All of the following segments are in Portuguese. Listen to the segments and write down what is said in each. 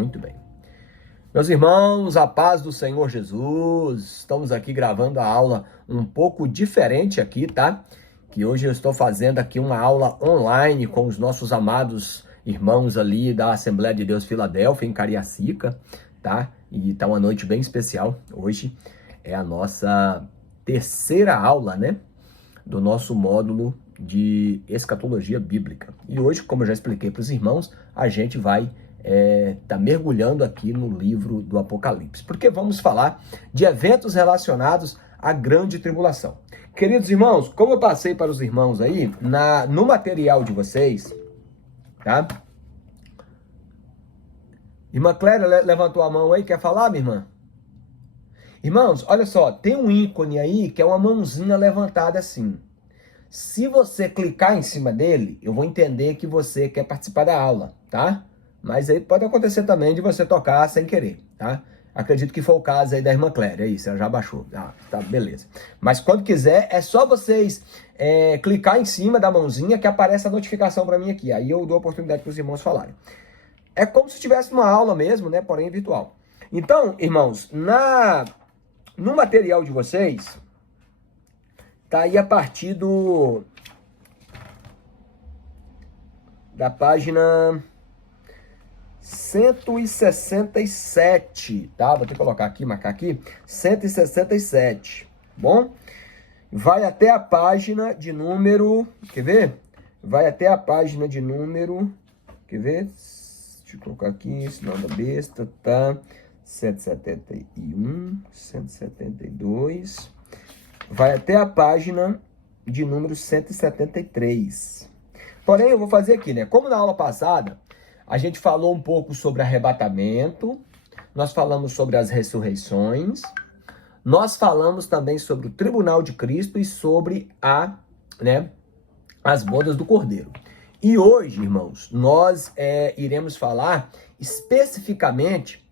Muito bem. Meus irmãos, a paz do Senhor Jesus. Estamos aqui gravando a aula um pouco diferente aqui, tá? Que hoje eu estou fazendo aqui uma aula online com os nossos amados irmãos ali da Assembleia de Deus Filadélfia, em Cariacica, tá? E tá uma noite bem especial. Hoje é a nossa terceira aula, né? Do nosso módulo de escatologia bíblica. E hoje, como eu já expliquei para os irmãos, a gente vai tá mergulhando aqui no livro do Apocalipse, porque vamos falar de eventos relacionados à grande tribulação. Queridos irmãos, como eu passei para os irmãos aí, no material de vocês, tá? Irmã Clélia levantou a mão aí, quer falar, minha irmã? Irmãos, olha só, tem um ícone aí que é uma mãozinha levantada assim. Se você clicar em cima dele, eu vou entender que você quer participar da aula, tá? Mas aí pode acontecer também de você tocar sem querer, tá? Acredito que foi o caso aí da irmã Cléria, é isso, ela já baixou. Ah, tá, beleza. Mas quando quiser, é só vocês clicar em cima da mãozinha que aparece a notificação para mim aqui. Aí eu dou a oportunidade para os irmãos falarem. É como se tivesse uma aula mesmo, né? Porém virtual. Então, irmãos, no material de vocês, tá aí a partir da página 167, tá? Vou ter que colocar aqui, marcar aqui, 167, bom? Vai até a página de número, quer ver? Vai até a página de número, quer ver? Deixa eu colocar aqui, senão da besta, tá? 171, 172, vai até a página de número 173. Porém, eu vou fazer aqui, né? Como na aula passada, a gente falou um pouco sobre arrebatamento, nós falamos sobre as ressurreições, nós falamos também sobre o tribunal de Cristo e sobre as bodas do Cordeiro. E hoje, irmãos, nós iremos falar especificamente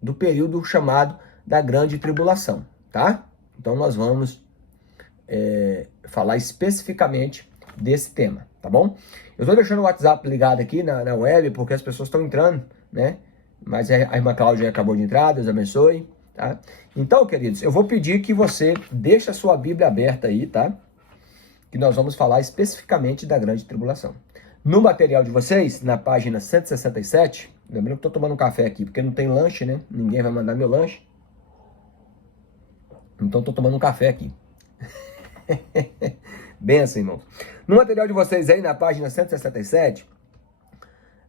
do período chamado da grande tribulação, tá? Então, nós vamos falar especificamente desse tema, tá bom? Eu tô deixando o WhatsApp ligado aqui na web, porque as pessoas estão entrando, né? Mas a irmã Cláudia acabou de entrar, Deus abençoe, tá? Então, queridos, eu vou pedir que você deixe a sua Bíblia aberta aí, tá? Que nós vamos falar especificamente da grande tribulação. No material de vocês, na página 167, lembrando que eu tô tomando um café aqui, porque não tem lanche, né? Ninguém vai mandar meu lanche. Então, tô tomando um café aqui. Benção, irmãos. No material de vocês aí, na página 167,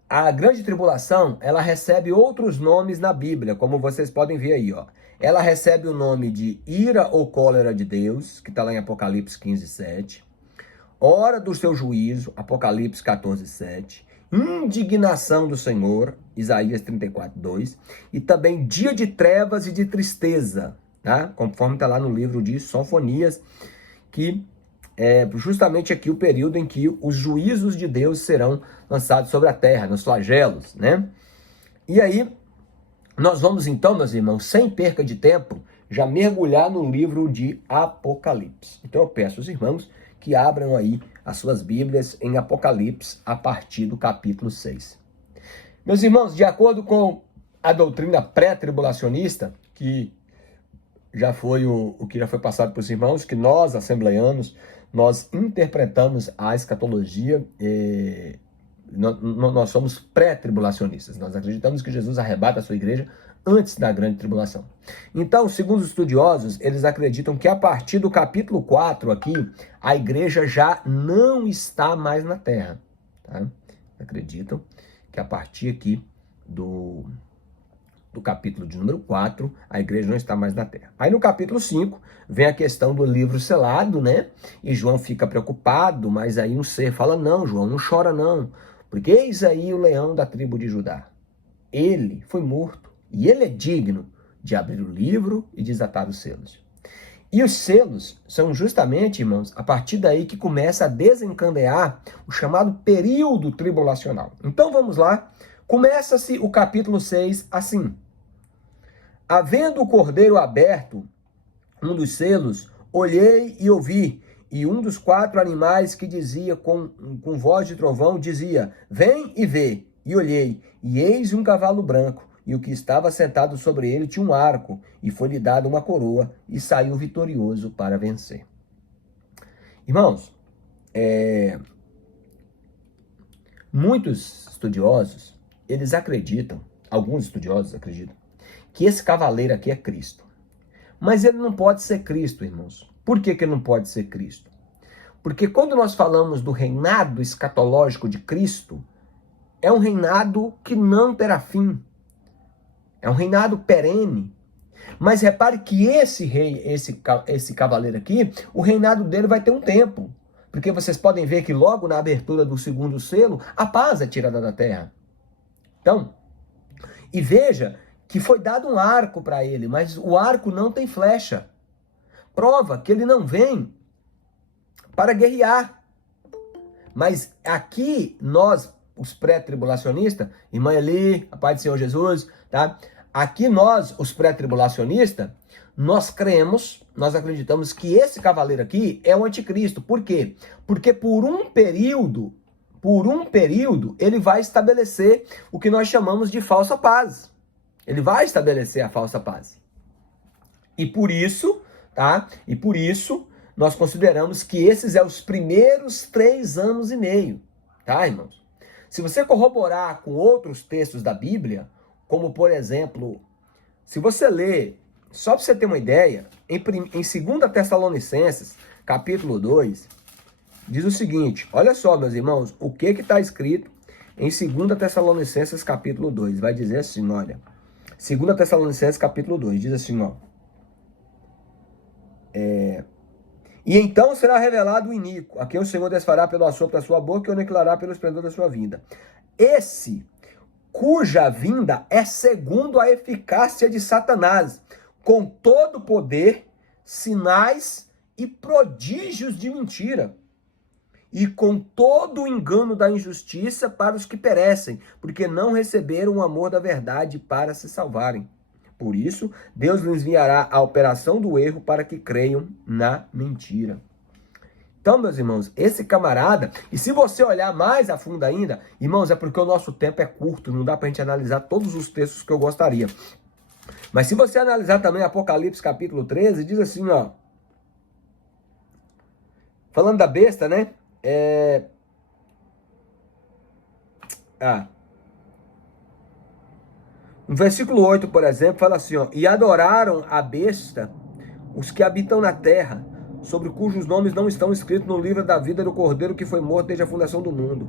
a grande tribulação, ela recebe outros nomes na Bíblia, como vocês podem ver aí, ó. Ela recebe o nome de ira ou cólera de Deus, que está lá em Apocalipse 15, 7. Hora do seu juízo, Apocalipse 14, 7. Indignação do Senhor, Isaías 34, 2. E também dia de trevas e de tristeza, tá? Conforme está lá no livro de Sofonias, que é justamente aqui o período em que os juízos de Deus serão lançados sobre a terra, nos flagelos, né? E aí, nós vamos então, meus irmãos, sem perca de tempo, já mergulhar no livro de Apocalipse. Então eu peço aos irmãos que abram aí as suas Bíblias em Apocalipse a partir do capítulo 6. Meus irmãos, de acordo com a doutrina pré-tribulacionista, que já foi o que já foi passado para os irmãos, que nós, assembleianos, nós interpretamos a escatologia, nós somos pré-tribulacionistas. Nós acreditamos que Jesus arrebata a sua igreja antes da grande tribulação. Então, segundo os estudiosos, eles acreditam que a partir do capítulo 4 aqui, a igreja já não está mais na terra. Tá? Acreditam que a partir aqui do capítulo de número 4, a igreja não está mais na terra. Aí no capítulo 5, vem a questão do livro selado, né? E João fica preocupado, mas aí um ser fala, não, João, não chora não, porque eis aí o leão da tribo de Judá. Ele foi morto, e ele é digno de abrir o livro e desatar os selos. E os selos são justamente, irmãos, a partir daí que começa a desencadear o chamado período tribulacional. Então vamos lá, começa-se o capítulo 6 assim. Havendo o cordeiro aberto, um dos selos, olhei e ouvi, e um dos 4 animais que dizia com voz de trovão, dizia, vem e vê. E olhei, e eis um cavalo branco, e o que estava sentado sobre ele tinha um arco, e foi-lhe dada uma coroa, e saiu vitorioso para vencer. Irmãos, muitos estudiosos, eles acreditam, alguns estudiosos acreditam, que esse cavaleiro aqui é Cristo. Mas ele não pode ser Cristo, irmãos. Por que ele não pode ser Cristo? Porque quando nós falamos do reinado escatológico de Cristo, é um reinado que não terá fim. É um reinado perene. Mas repare que esse rei, esse cavaleiro aqui, o reinado dele vai ter um tempo. Porque vocês podem ver que logo na abertura do segundo selo, a paz é tirada da terra. Então, e veja que foi dado um arco para ele, mas o arco não tem flecha. Prova que ele não vem para guerrear. Mas aqui nós, os pré-tribulacionistas, irmã Eli, a paz do Senhor Jesus, tá? Aqui nós, os pré-tribulacionistas, nós cremos, nós acreditamos que esse cavaleiro aqui é o anticristo. Por quê? Porque por um período, ele vai estabelecer o que nós chamamos de falsa paz. Ele vai estabelecer a falsa paz. E por isso, tá? E por isso, nós consideramos que esses são os primeiros 3 anos e meio, tá, irmãos? Se você corroborar com outros textos da Bíblia, como por exemplo, se você ler, só para você ter uma ideia, em 2 Tessalonicenses, capítulo 2, diz o seguinte, olha só, meus irmãos, o que está escrito em 2 Tessalonicenses, capítulo 2, vai dizer assim, olha, 2 Tessalonicenses, capítulo 2, diz assim, ó, e então será revelado o iníquo, a quem o Senhor desfará pelo assopro da sua boca e o aniquilará pelo esplendor da sua vinda. Esse, cuja vinda é segundo a eficácia de Satanás, com todo poder, sinais e prodígios de mentira, e com todo o engano da injustiça para os que perecem, porque não receberam o amor da verdade para se salvarem. Por isso, Deus lhes enviará a operação do erro para que creiam na mentira. Então, meus irmãos, esse camarada, e se você olhar mais a fundo ainda, irmãos, é porque o nosso tempo é curto, não dá para a gente analisar todos os textos que eu gostaria. Mas se você analisar também Apocalipse capítulo 13, diz assim, ó, falando da besta, né? No versículo 8, por exemplo, fala assim, ó, e adoraram a besta os que habitam na terra, sobre cujos nomes não estão escritos no livro da vida do Cordeiro que foi morto desde a fundação do mundo.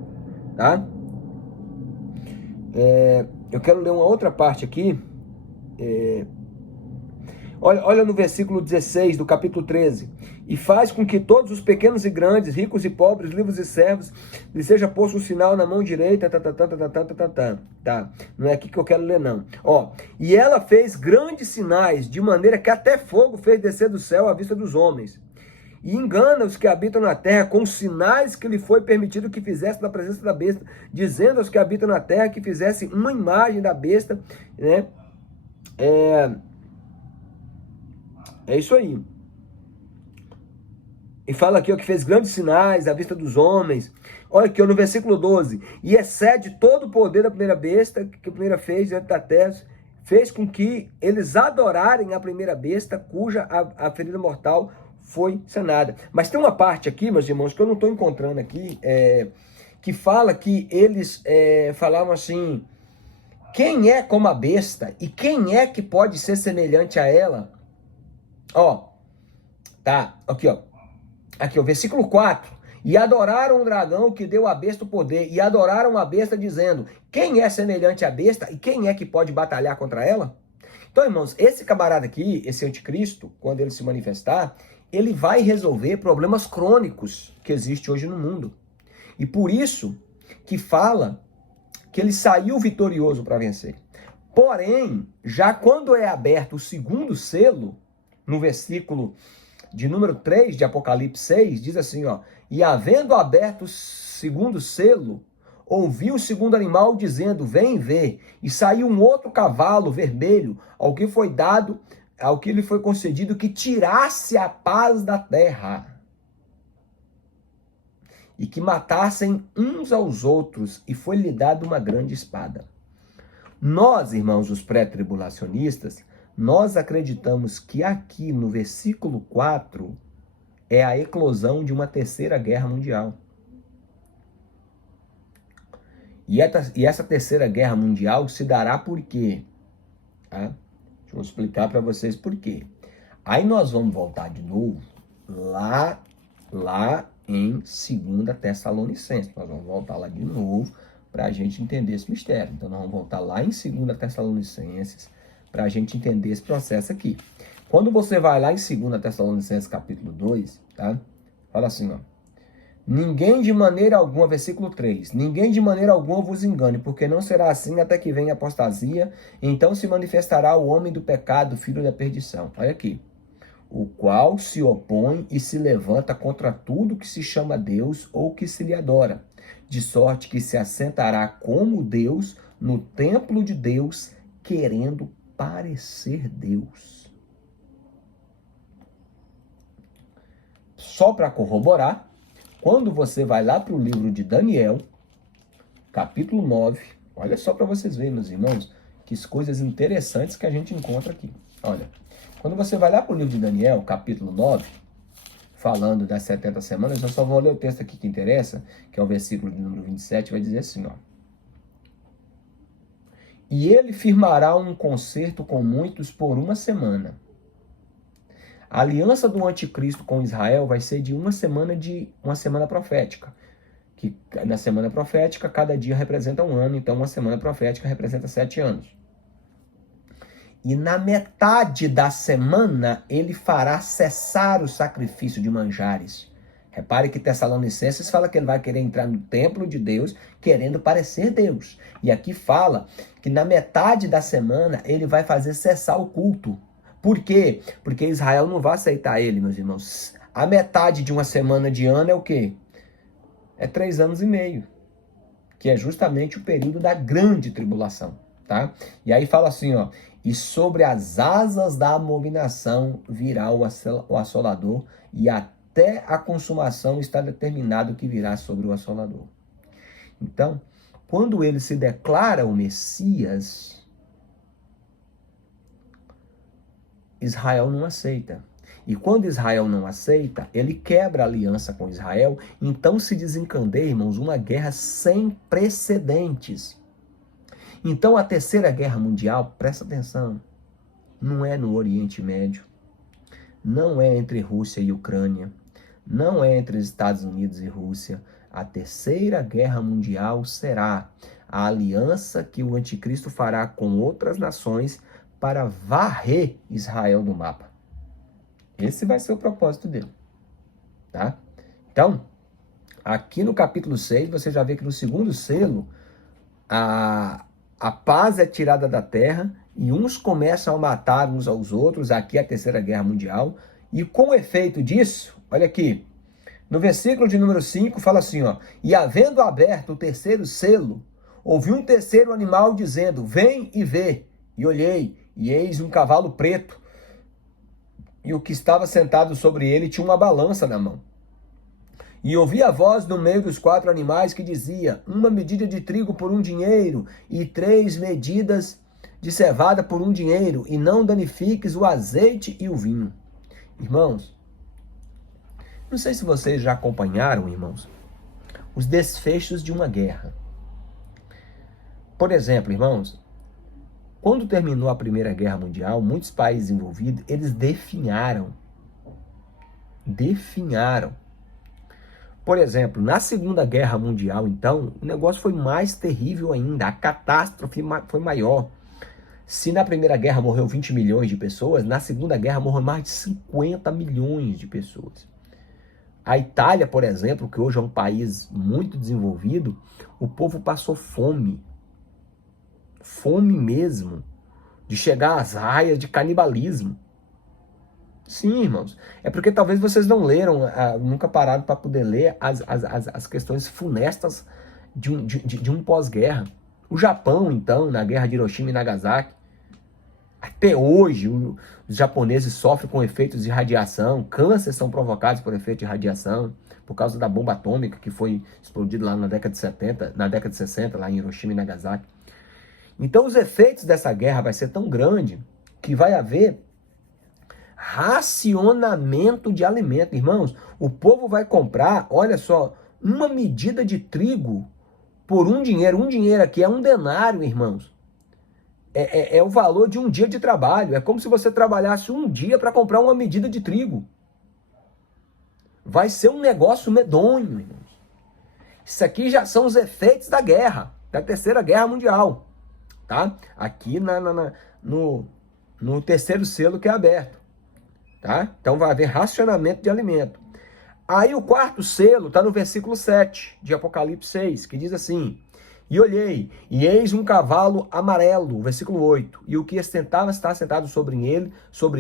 Tá? Eu quero ler uma outra parte aqui. Olha no versículo 16 do capítulo 13. E faz com que todos os pequenos e grandes, ricos e pobres, livres e servos, lhe seja posto um sinal na mão direita, tá. Não é aqui que eu quero ler, não. Ó, e ela fez grandes sinais, de maneira que até fogo fez descer do céu à vista dos homens. E engana os que habitam na terra com os sinais que lhe foi permitido que fizesse na presença da besta, dizendo aos que habitam na terra que fizessem uma imagem da besta, né? É isso aí. E fala aqui, ó, que fez grandes sinais à vista dos homens. Olha aqui, ó, no versículo 12. E excede todo o poder da primeira besta que a primeira fez diante da terra, fez com que eles adorarem a primeira besta, cuja a ferida mortal foi sanada. Mas tem uma parte aqui, meus irmãos, que eu não estou encontrando aqui, que fala que eles falavam assim, quem é como a besta e quem é que pode ser semelhante a ela? Ó, tá, aqui ó, versículo 4, e adoraram o dragão que deu à besta o poder, e adoraram a besta dizendo, quem é semelhante à besta e quem é que pode batalhar contra ela? Então, irmãos, esse camarada aqui, esse anticristo, quando ele se manifestar, ele vai resolver problemas crônicos que existem hoje no mundo. E por isso que fala que ele saiu vitorioso para vencer. Porém, já quando é aberto o segundo selo, no versículo de número 3 de Apocalipse 6, diz assim, ó, e havendo aberto o segundo selo, ouvi o segundo animal dizendo, vem ver, e saiu um outro cavalo vermelho, ao que foi dado, ao que lhe foi concedido que tirasse a paz da terra. e que matassem uns aos outros, e foi-lhe dada uma grande espada. Nós, irmãos, os pré-tribulacionistas, nós acreditamos que aqui no versículo 4 é a eclosão de uma terceira guerra mundial. E essa terceira guerra mundial se dará por quê? Tá? Deixa eu explicar para vocês por quê. Aí nós vamos voltar de novo lá em 2 Tessalonicenses. Nós vamos voltar lá de novo para a gente entender esse mistério. Então nós vamos voltar lá em 2 Tessalonicenses para a gente entender esse processo aqui. Quando você vai lá em 2 Tessalonicenses capítulo 2, tá? Fala assim, ó. Ninguém de maneira alguma, versículo 3, ninguém de maneira alguma vos engane, porque não será assim até que venha a apostasia, então se manifestará o homem do pecado, filho da perdição. Olha aqui. O qual se opõe e se levanta contra tudo que se chama Deus ou que se lhe adora, de sorte que se assentará como Deus no templo de Deus, querendo parecer Deus. Só para corroborar, quando você vai lá para o livro de Daniel, capítulo 9, olha só para vocês verem, meus irmãos, que coisas interessantes que a gente encontra aqui. Olha, quando você vai lá para o livro de Daniel, capítulo 9, falando das 70 semanas, eu só vou ler o texto aqui que interessa, que é o versículo de número 27, vai dizer assim, ó. E ele firmará um concerto com muitos por uma semana. A aliança do anticristo com Israel vai ser de uma semana profética. Que na semana profética, cada dia representa um ano, então uma semana profética representa 7 anos. E na metade da semana, ele fará cessar o sacrifício de manjares. Repare que Tessalonicenses fala que ele vai querer entrar no templo de Deus, querendo parecer Deus. E aqui fala que na metade da semana, ele vai fazer cessar o culto. Por quê? Porque Israel não vai aceitar ele, meus irmãos. A metade de uma semana de ano é o quê? É 3 anos e meio. Que é justamente o período da grande tribulação, tá? E aí fala assim, ó. E sobre as asas da abominação virá o assolador, e até a consumação está determinado que virá sobre o assolador. Então, quando ele se declara o Messias, Israel não aceita. E quando Israel não aceita, ele quebra a aliança com Israel, então se desencadeia, irmãos, uma guerra sem precedentes. Então a terceira guerra mundial, presta atenção, não é no Oriente Médio, não é entre Rússia e Ucrânia, não é entre Estados Unidos e Rússia. A terceira guerra mundial será a aliança que o anticristo fará com outras nações para varrer Israel do mapa. Esse vai ser o propósito dele, tá? Então, aqui no capítulo 6, você já vê que no segundo selo, a paz é tirada da terra e uns começam a matar uns aos outros, aqui é a terceira guerra mundial, e com efeito disso, olha aqui, no versículo de número 5 fala assim, ó, e havendo aberto o terceiro selo, ouvi um terceiro animal dizendo, vem e vê, e olhei, e eis um cavalo preto, e o que estava sentado sobre ele tinha uma balança na mão. E ouvi a voz no meio dos 4 animais que dizia, 1 medida de trigo por 1 dinheiro, e 3 medidas de cevada por 1 dinheiro, e não danifiques o azeite e o vinho. Irmãos, não sei se vocês já acompanharam, irmãos, os desfechos de uma guerra. Por exemplo, irmãos, quando terminou a Primeira Guerra Mundial, muitos países envolvidos, eles definharam. Por exemplo, na Segunda Guerra Mundial, então, o negócio foi mais terrível ainda, a catástrofe foi maior. Se na Primeira Guerra morreu 20 milhões de pessoas, na Segunda Guerra morreu mais de 50 milhões de pessoas. A Itália, por exemplo, que hoje é um país muito desenvolvido, o povo passou fome. Fome mesmo, de chegar às raias de canibalismo. Sim, irmãos, é porque talvez vocês não leram, nunca pararam para poder ler as questões funestas de um pós-guerra. O Japão, então, na guerra de Hiroshima e Nagasaki, Até hoje, os japoneses sofrem com efeitos de radiação, cânceres são provocados por efeito de radiação, por causa da bomba atômica que foi explodida lá na década de 70, na década de 60, lá em Hiroshima e Nagasaki. Então, os efeitos dessa guerra vai ser tão grande que vai haver racionamento de alimento. Irmãos, o povo vai comprar, olha só, uma medida de trigo por um dinheiro. Um dinheiro aqui é um denário, irmãos. É o valor de um dia de trabalho. É como se você trabalhasse um dia para comprar uma medida de trigo. Vai ser um negócio medonho, irmãos. Isso aqui já são os efeitos da guerra, da Terceira Guerra Mundial. Tá? Aqui no terceiro selo que é aberto. Tá? Então vai haver racionamento de alimento. Aí o quarto selo está no versículo 7 de Apocalipse 6, que diz assim: e olhei, e eis um cavalo amarelo, versículo 8, e o que está sentado sobre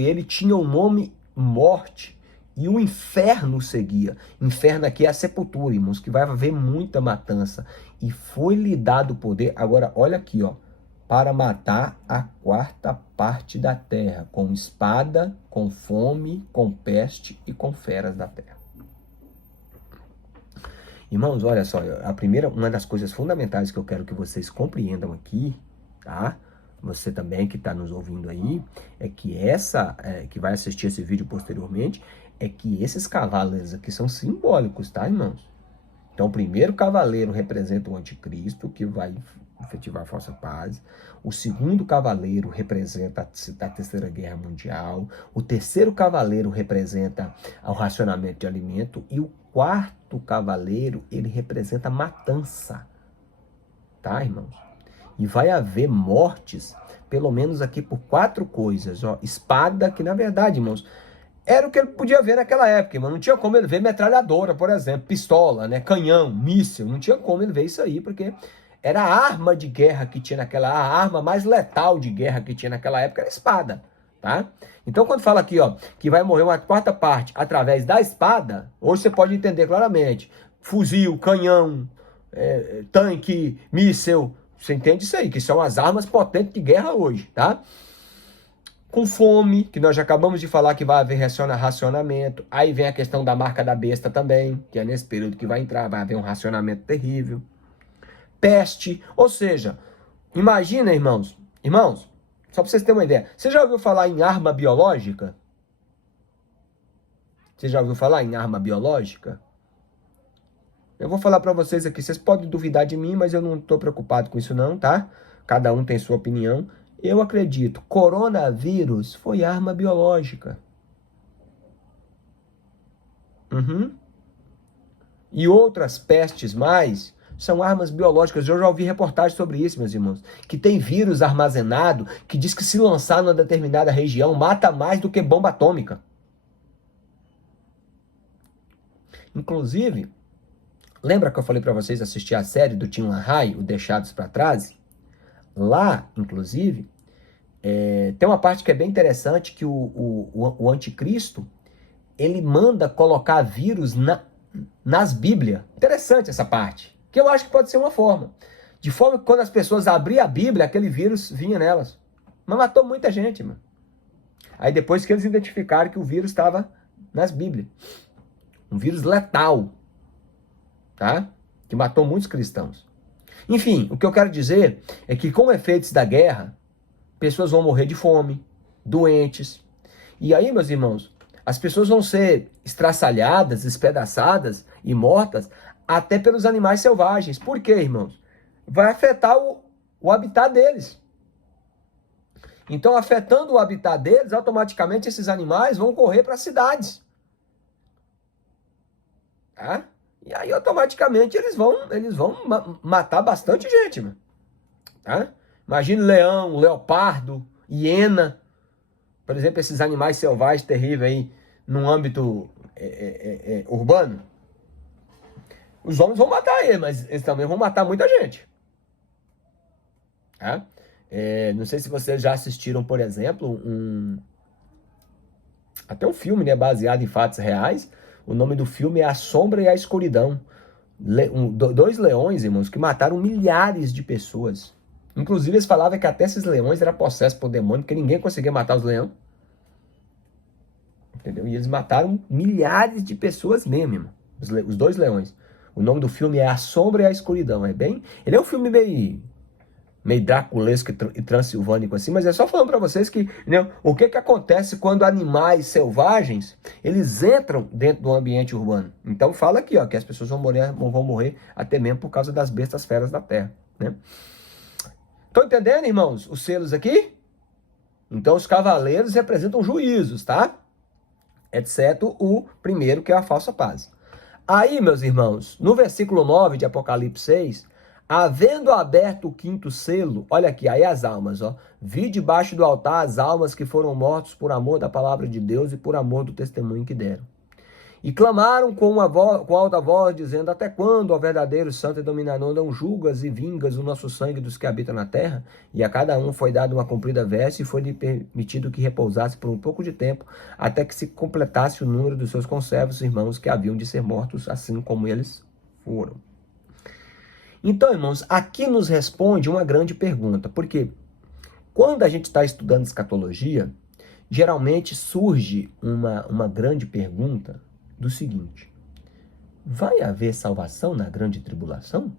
ele tinha o nome Morte, e o inferno seguia. Inferno aqui é a sepultura, irmãos, que vai haver muita matança. E foi-lhe dado o poder, agora olha aqui, ó, para matar a quarta parte da terra, com espada, com fome, com peste e com feras da terra. Irmãos, olha só, uma das coisas fundamentais que eu quero que vocês compreendam aqui, tá? Você também que está nos ouvindo aí, é que que vai assistir esse vídeo posteriormente, é que esses cavaleiros aqui são simbólicos, tá, irmãos? Então, o primeiro cavaleiro representa o anticristo, que vai efetivar a falsa paz. O segundo cavaleiro representa a Terceira Guerra Mundial. O terceiro cavaleiro representa o racionamento de alimento. E o quarto cavaleiro, ele representa a matança. Tá, irmãos? E vai haver mortes, pelo menos aqui por 4 coisas. Ó, espada, que na verdade, irmãos, era o que ele podia ver naquela época, mas não tinha como ele ver metralhadora, por exemplo, pistola, né, canhão, míssil, não tinha como ele ver isso aí, porque era a arma de guerra que tinha a arma mais letal de guerra que tinha naquela época era a espada, tá? Então quando fala aqui, ó, que vai morrer uma quarta parte através da espada, hoje você pode entender claramente, fuzil, canhão, tanque, míssil, você entende isso aí, que são as armas potentes de guerra hoje, tá? Com fome, que nós já acabamos de falar que vai haver racionamento. Aí vem a questão da marca da besta também, que é nesse período que vai entrar, vai haver um racionamento terrível. Peste, ou seja, imagina, irmãos, só para vocês terem uma ideia, você já ouviu falar em arma biológica? Você já ouviu falar em arma biológica? Eu vou falar para vocês aqui, vocês podem duvidar de mim, mas eu não estou preocupado com isso não, tá? Cada um tem sua opinião. Eu acredito, coronavírus foi arma biológica. E outras pestes mais são armas biológicas. Eu já ouvi reportagem sobre isso, meus irmãos. Que tem vírus armazenado que diz que se lançar numa determinada região mata mais do que bomba atômica. Inclusive, lembra que eu falei para vocês assistir a série do Tim LaHaye, o Deixados para Trás? Lá, inclusive, tem uma parte que é bem interessante, que o anticristo, ele manda colocar vírus nas Bíblias. Interessante essa parte, que eu acho que pode ser uma forma. De forma que quando as pessoas abriam a Bíblia, aquele vírus vinha nelas. Mas matou muita gente, mano. Aí depois que eles identificaram que o vírus estava nas Bíblias. Um vírus letal, tá? Que matou muitos cristãos. Enfim, o que eu quero dizer é que com efeitos da guerra, pessoas vão morrer de fome, doentes. E aí, meus irmãos, as pessoas vão ser estraçalhadas, despedaçadas e mortas até pelos animais selvagens. Por quê, irmãos? Vai afetar o habitat deles. Então, afetando o habitat deles, automaticamente esses animais vão correr para as cidades. Tá? E aí, automaticamente, eles vão matar bastante gente, mano. Tá? Imagina leão, leopardo, hiena. Por exemplo, esses animais selvagens terríveis aí, num âmbito urbano. Os homens vão matar eles, mas eles também vão matar muita gente. Tá? Não sei se vocês já assistiram, por exemplo, até um filme, né, baseado em fatos reais. O nome do filme é A Sombra e a Escuridão. 2 leões, irmãos, que mataram milhares de pessoas. Inclusive, eles falavam que até esses leões eram possessos por demônio, porque ninguém conseguia matar os leões. Entendeu? E eles mataram milhares de pessoas mesmo, irmão. Os dois leões. O nome do filme é A Sombra e a Escuridão. Ele é um filme meio draculesco e transilvânico assim, mas é só falando para vocês que, entendeu? O que acontece quando animais selvagens, eles entram dentro do ambiente urbano. Então fala aqui, ó, que as pessoas vão morrer até mesmo por causa das bestas feras da terra, né? Estão entendendo, irmãos, os selos aqui? Então os cavaleiros representam juízos, tá? Exceto o primeiro, que é a falsa paz. Aí, meus irmãos, no versículo 9 de Apocalipse 6, havendo aberto o quinto selo, olha aqui, aí as almas, ó. Vi debaixo do altar as almas que foram mortos por amor da palavra de Deus e por amor do testemunho que deram. E clamaram com alta voz, dizendo: até quando, ó verdadeiro santo e dominador, não julgas e vingas o nosso sangue dos que habitam na terra? E a cada um foi dada uma comprida veste e foi-lhe permitido que repousasse por um pouco de tempo, até que se completasse o número dos seus conservos irmãos que haviam de ser mortos, assim como eles foram. Então, irmãos, aqui nos responde uma grande pergunta, porque quando a gente está estudando escatologia, geralmente surge uma grande pergunta do seguinte: vai haver salvação na grande tribulação?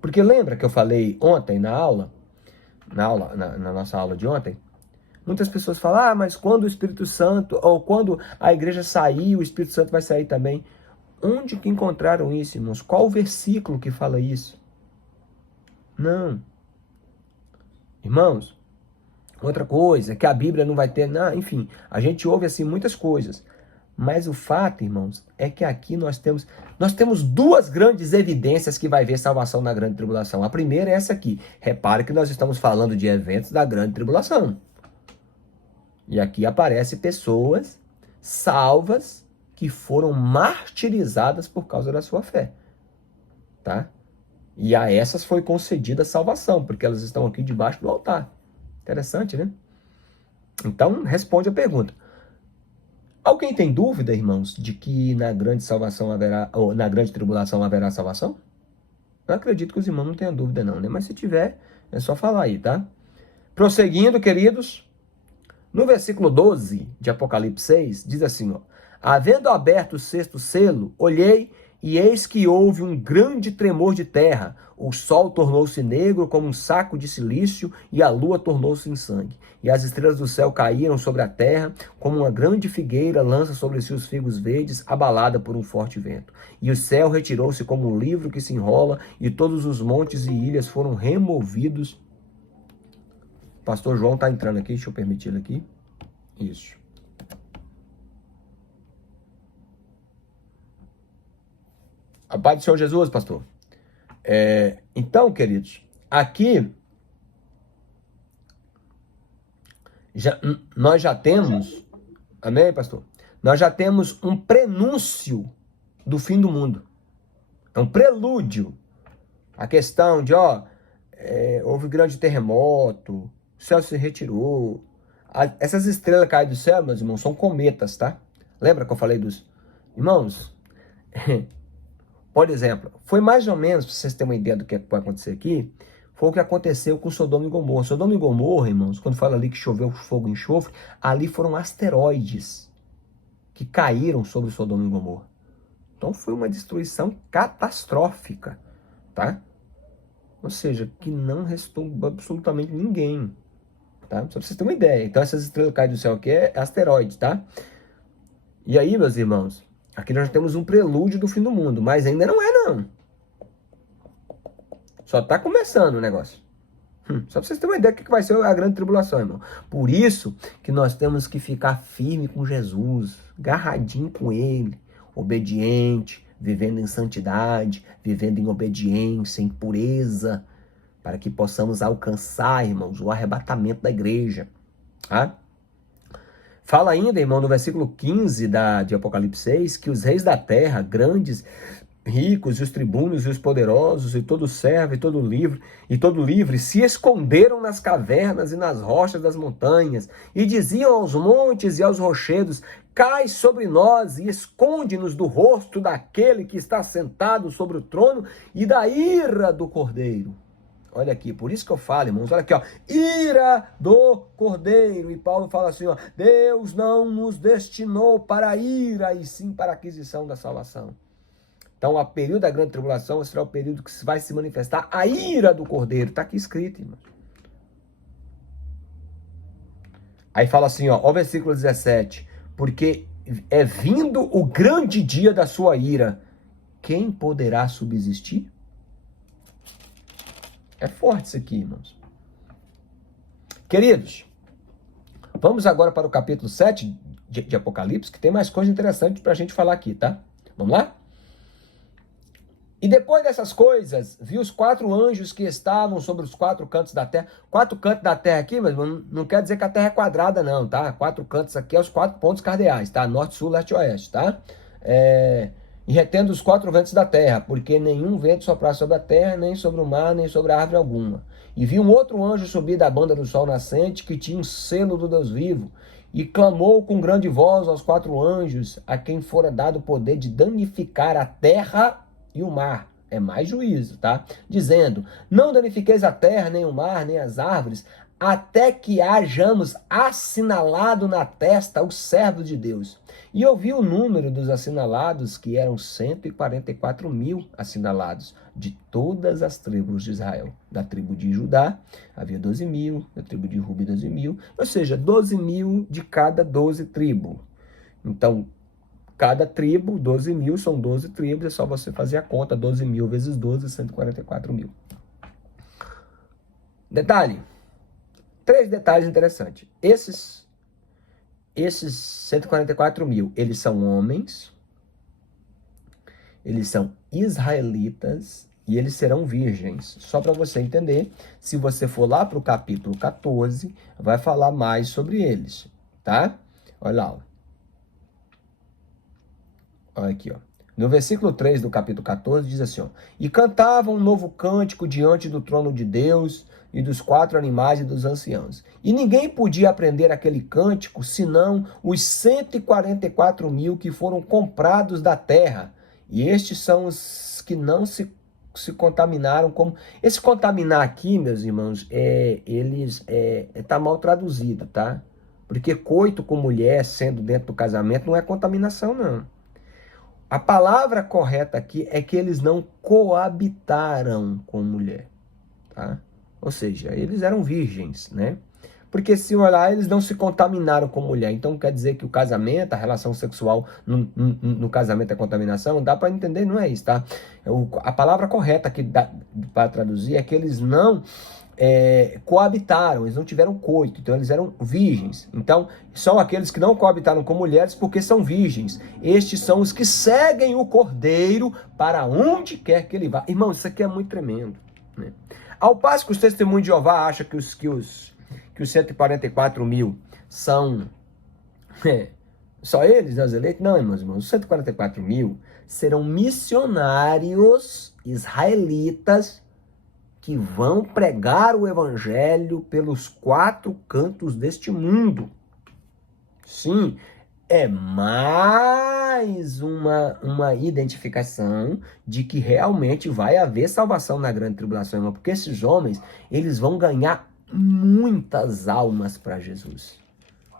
Porque lembra que eu falei ontem na nossa aula de ontem? Muitas pessoas falam: mas quando o Espírito Santo, ou quando a igreja sair, o Espírito Santo vai sair também. Onde que encontraram isso, irmãos? Qual o versículo que fala isso? Não. Irmãos, outra coisa, que a Bíblia não vai ter, não, enfim, a gente ouve assim muitas coisas. Mas o fato, irmãos, é que aqui nós temos duas grandes evidências que vai haver salvação na grande tribulação. A primeira é essa aqui. Repare que nós estamos falando de eventos da grande tribulação. E aqui aparecem pessoas salvas que foram martirizadas por causa da sua fé. Tá? E a essas foi concedida a salvação, porque elas estão aqui debaixo do altar. Interessante, né? Então, responde a pergunta. Alguém tem dúvida, irmãos, de que na grande salvação haverá, ou na grande tribulação haverá salvação? Eu acredito que os irmãos não tenham dúvida não, né? Mas se tiver, é só falar aí, tá? Prosseguindo, queridos, no versículo 12 de Apocalipse 6, diz assim, ó: havendo aberto o sexto selo, olhei, e eis que houve um grande tremor de terra. O sol tornou-se negro como um saco de cilício, e a lua tornou-se em sangue. E as estrelas do céu caíram sobre a terra, como uma grande figueira lança sobre si os figos verdes, abalada por um forte vento. E o céu retirou-se como um livro que se enrola, e todos os montes e ilhas foram removidos. O pastor João está entrando aqui, deixa eu permitir ele aqui. Isso. A paz do Senhor Jesus, pastor. Então, queridos, aqui nós já temos, amém, pastor? Nós já temos um prenúncio do fim do mundo. É um prelúdio. A questão de, houve grande terremoto, o céu se retirou. Essas estrelas caídas do céu, meus irmãos, são cometas, tá? Lembra que eu falei dos... Irmãos... Por exemplo, foi mais ou menos, para vocês terem uma ideia do que pode acontecer aqui, foi o que aconteceu com Sodoma e Gomorra. Sodoma e Gomorra, irmãos, quando fala ali que choveu fogo e enxofre, ali foram asteroides que caíram sobre Sodoma e Gomorra. Então foi uma destruição catastrófica, tá? Ou seja, que não restou absolutamente ninguém, tá? Só para vocês terem uma ideia. Então essas estrelas caídas do céu aqui é asteroide, tá? E aí, meus irmãos, aqui nós temos um prelúdio do fim do mundo, mas ainda não é, não. Só está começando o negócio. Só para vocês terem uma ideia do que vai ser a grande tribulação, irmão. Por isso que nós temos que ficar firme com Jesus, agarradinho com Ele, obediente, vivendo em santidade, vivendo em obediência, em pureza, para que possamos alcançar, irmãos, o arrebatamento da igreja. Tá? Fala ainda, irmão, no versículo 15 de Apocalipse 6, que os reis da terra, grandes, ricos, e os tribunos, e os poderosos, e todo servo, e todo livre, se esconderam nas cavernas e nas rochas das montanhas, e diziam aos montes e aos rochedos: cai sobre nós e esconde-nos do rosto daquele que está sentado sobre o trono e da ira do Cordeiro. Olha aqui, por isso que eu falo, irmãos, olha aqui, ó, ira do Cordeiro. E Paulo fala assim, ó, Deus não nos destinou para a ira, e sim para a aquisição da salvação. Então, o período da grande tribulação será o período que vai se manifestar a ira do Cordeiro. Está aqui escrito, irmão. Aí fala assim, ó, o versículo 17. Porque é vindo o grande dia da sua ira. Quem poderá subsistir? É forte isso aqui, irmãos. Queridos, vamos agora para o capítulo 7 de Apocalipse, que tem mais coisa interessante para a gente falar aqui, tá? Vamos lá? E depois dessas coisas, vi os 4 anjos que estavam sobre os 4 cantos da terra. 4 cantos da terra aqui, mas não quer dizer que a terra é quadrada, não, tá? 4 cantos aqui é os 4 pontos cardeais, tá? Norte, sul, leste e oeste, tá? E retendo os 4 ventos da terra, porque nenhum vento soprar sobre a terra, nem sobre o mar, nem sobre a árvore alguma. E vi um outro anjo subir da banda do sol nascente, que tinha um selo do Deus vivo, e clamou com grande voz aos 4 anjos, a quem fora dado o poder de danificar a terra e o mar. É mais juízo, tá? Dizendo, não danifiqueis a terra, nem o mar, nem as árvores, até que hajamos assinalado na testa o servo de Deus. E eu vi o número dos assinalados, que eram 144 mil assinalados, de todas as tribos de Israel. Da tribo de Judá, havia 12 mil, da tribo de Rubi, 12 mil, ou seja, 12 mil de cada 12 tribos. Então, cada tribo, 12 mil, são 12 tribos, é só você fazer a conta, 12 mil vezes 12, 144 mil. Detalhe, 3 detalhes interessantes. Esses 144 mil, eles são homens, eles são israelitas e eles serão virgens. Só para você entender, se você for lá para o capítulo 14, vai falar mais sobre eles, tá? Olha lá, ó. Olha aqui, ó. No versículo 3 do capítulo 14, diz assim, ó, e cantavam um novo cântico diante do trono de Deus e dos 4 animais e dos anciãos. E ninguém podia aprender aquele cântico, senão os 144 mil que foram comprados da terra. E estes são os que não se contaminaram como... Esse contaminar aqui, meus irmãos, tá mal traduzido, tá? Porque coito com mulher sendo dentro do casamento não é contaminação, não. A palavra correta aqui é que eles não coabitaram com mulher, tá? Ou seja, eles eram virgens, né? Porque se olhar, eles não se contaminaram com mulher. Então quer dizer que o casamento, a relação sexual no casamento é contaminação? Dá para entender, não é isso, tá? A palavra correta aqui para traduzir é que eles não coabitaram, eles não tiveram coito, então eles eram virgens. Então, são aqueles que não coabitaram com mulheres porque são virgens. Estes são os que seguem o Cordeiro para onde quer que ele vá. Irmão, isso aqui é muito tremendo, né? Ao passo que os testemunhos de Jeová acham que os 144 mil são só eles, né, os eleitos. Não, irmãos, os 144 mil serão missionários israelitas que vão pregar o evangelho pelos 4 cantos deste mundo. Sim, é mais uma identificação de que realmente vai haver salvação na grande tribulação, irmão, porque esses homens, eles vão ganhar muitas almas para Jesus.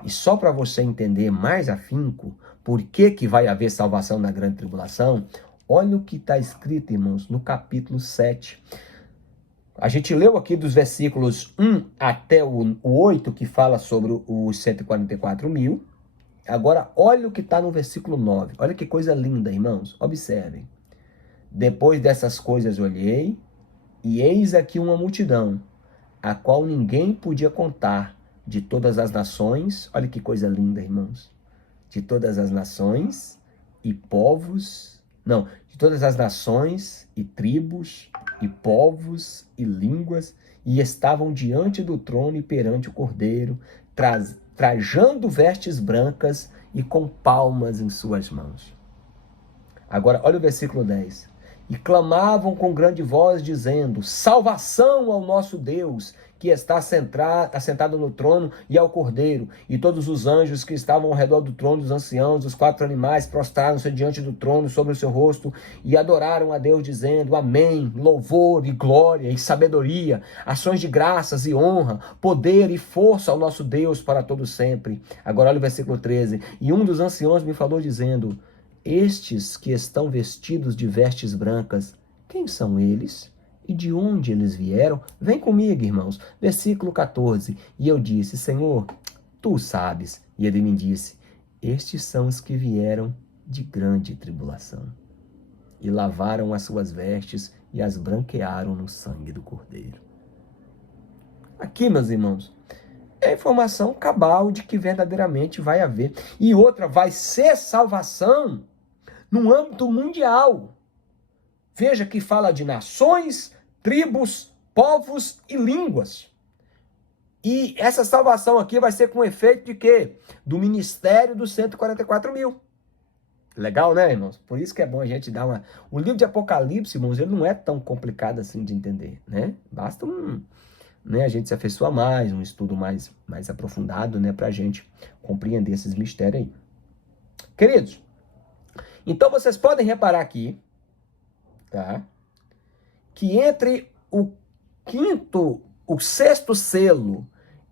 E só para você entender mais afinco por que vai haver salvação na grande tribulação, olha o que está escrito, irmãos, no capítulo 7. A gente leu aqui dos versículos 1 até o 8, que fala sobre os 144 mil. Agora, olha o que está no versículo 9. Olha que coisa linda, irmãos. Observem. Depois dessas coisas olhei, e eis aqui uma multidão, a qual ninguém podia contar, de todas as nações. Olha que coisa linda, irmãos. De todas as nações e povos... Não, de todas as nações e tribos e povos e línguas, e estavam diante do trono e perante o Cordeiro, trajando vestes brancas e com palmas em suas mãos. Agora, olha o versículo 10. e clamavam com grande voz, dizendo: salvação ao nosso Deus, que está assentado no trono, e ao Cordeiro. E todos os anjos que estavam ao redor do trono, dos anciãos, dos 4 animais, prostraram-se diante do trono sobre o seu rosto e adoraram a Deus, dizendo: amém, louvor e glória e sabedoria, ações de graças e honra, poder e força ao nosso Deus para todo sempre. Agora olha o versículo 13. E um dos anciãos me falou, dizendo: estes que estão vestidos de vestes brancas, quem são eles? E de onde eles vieram? Vem comigo, irmãos. Versículo 14. E eu disse: Senhor, tu sabes. E ele me disse: estes são os que vieram de grande tribulação, e lavaram as suas vestes e as branquearam no sangue do Cordeiro. Aqui, meus irmãos, é a informação cabal de que verdadeiramente vai haver. E outra, vai ser salvação no âmbito mundial. Veja que fala de nações, tribos, povos e línguas. E essa salvação aqui vai ser com efeito de quê? Do ministério dos 144 mil. Legal, né, irmãos? Por isso que é bom a gente dar uma... O livro de Apocalipse, irmãos, ele não é tão complicado assim de entender, né? Basta a gente se afeiçoar mais, um estudo mais aprofundado, né, pra gente compreender esses mistérios aí. Queridos, então vocês podem reparar aqui, tá? Que entre o sexto selo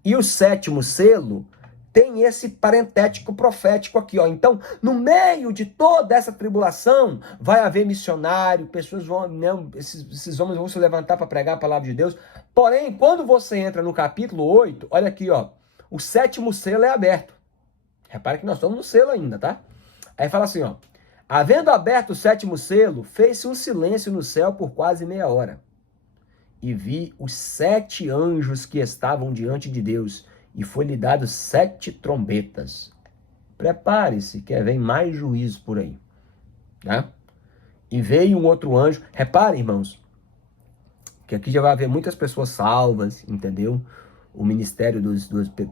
e o sétimo selo, tem esse parentético profético aqui, ó. Então, no meio de toda essa tribulação, vai haver missionário, pessoas vão, né, esses homens vão se levantar para pregar a palavra de Deus. Porém, quando você entra no capítulo 8, olha aqui, ó, o sétimo selo é aberto. Repare que nós estamos no selo ainda, tá? Aí fala assim, ó: havendo aberto o sétimo selo, fez-se um silêncio no céu por quase meia hora. E vi os 7 anjos que estavam diante de Deus, e foi-lhe dado 7 trombetas. Prepare-se, que vem mais juízo por aí. Tá? E veio um outro anjo. Repare, irmãos, que aqui já vai haver muitas pessoas salvas, entendeu? O ministério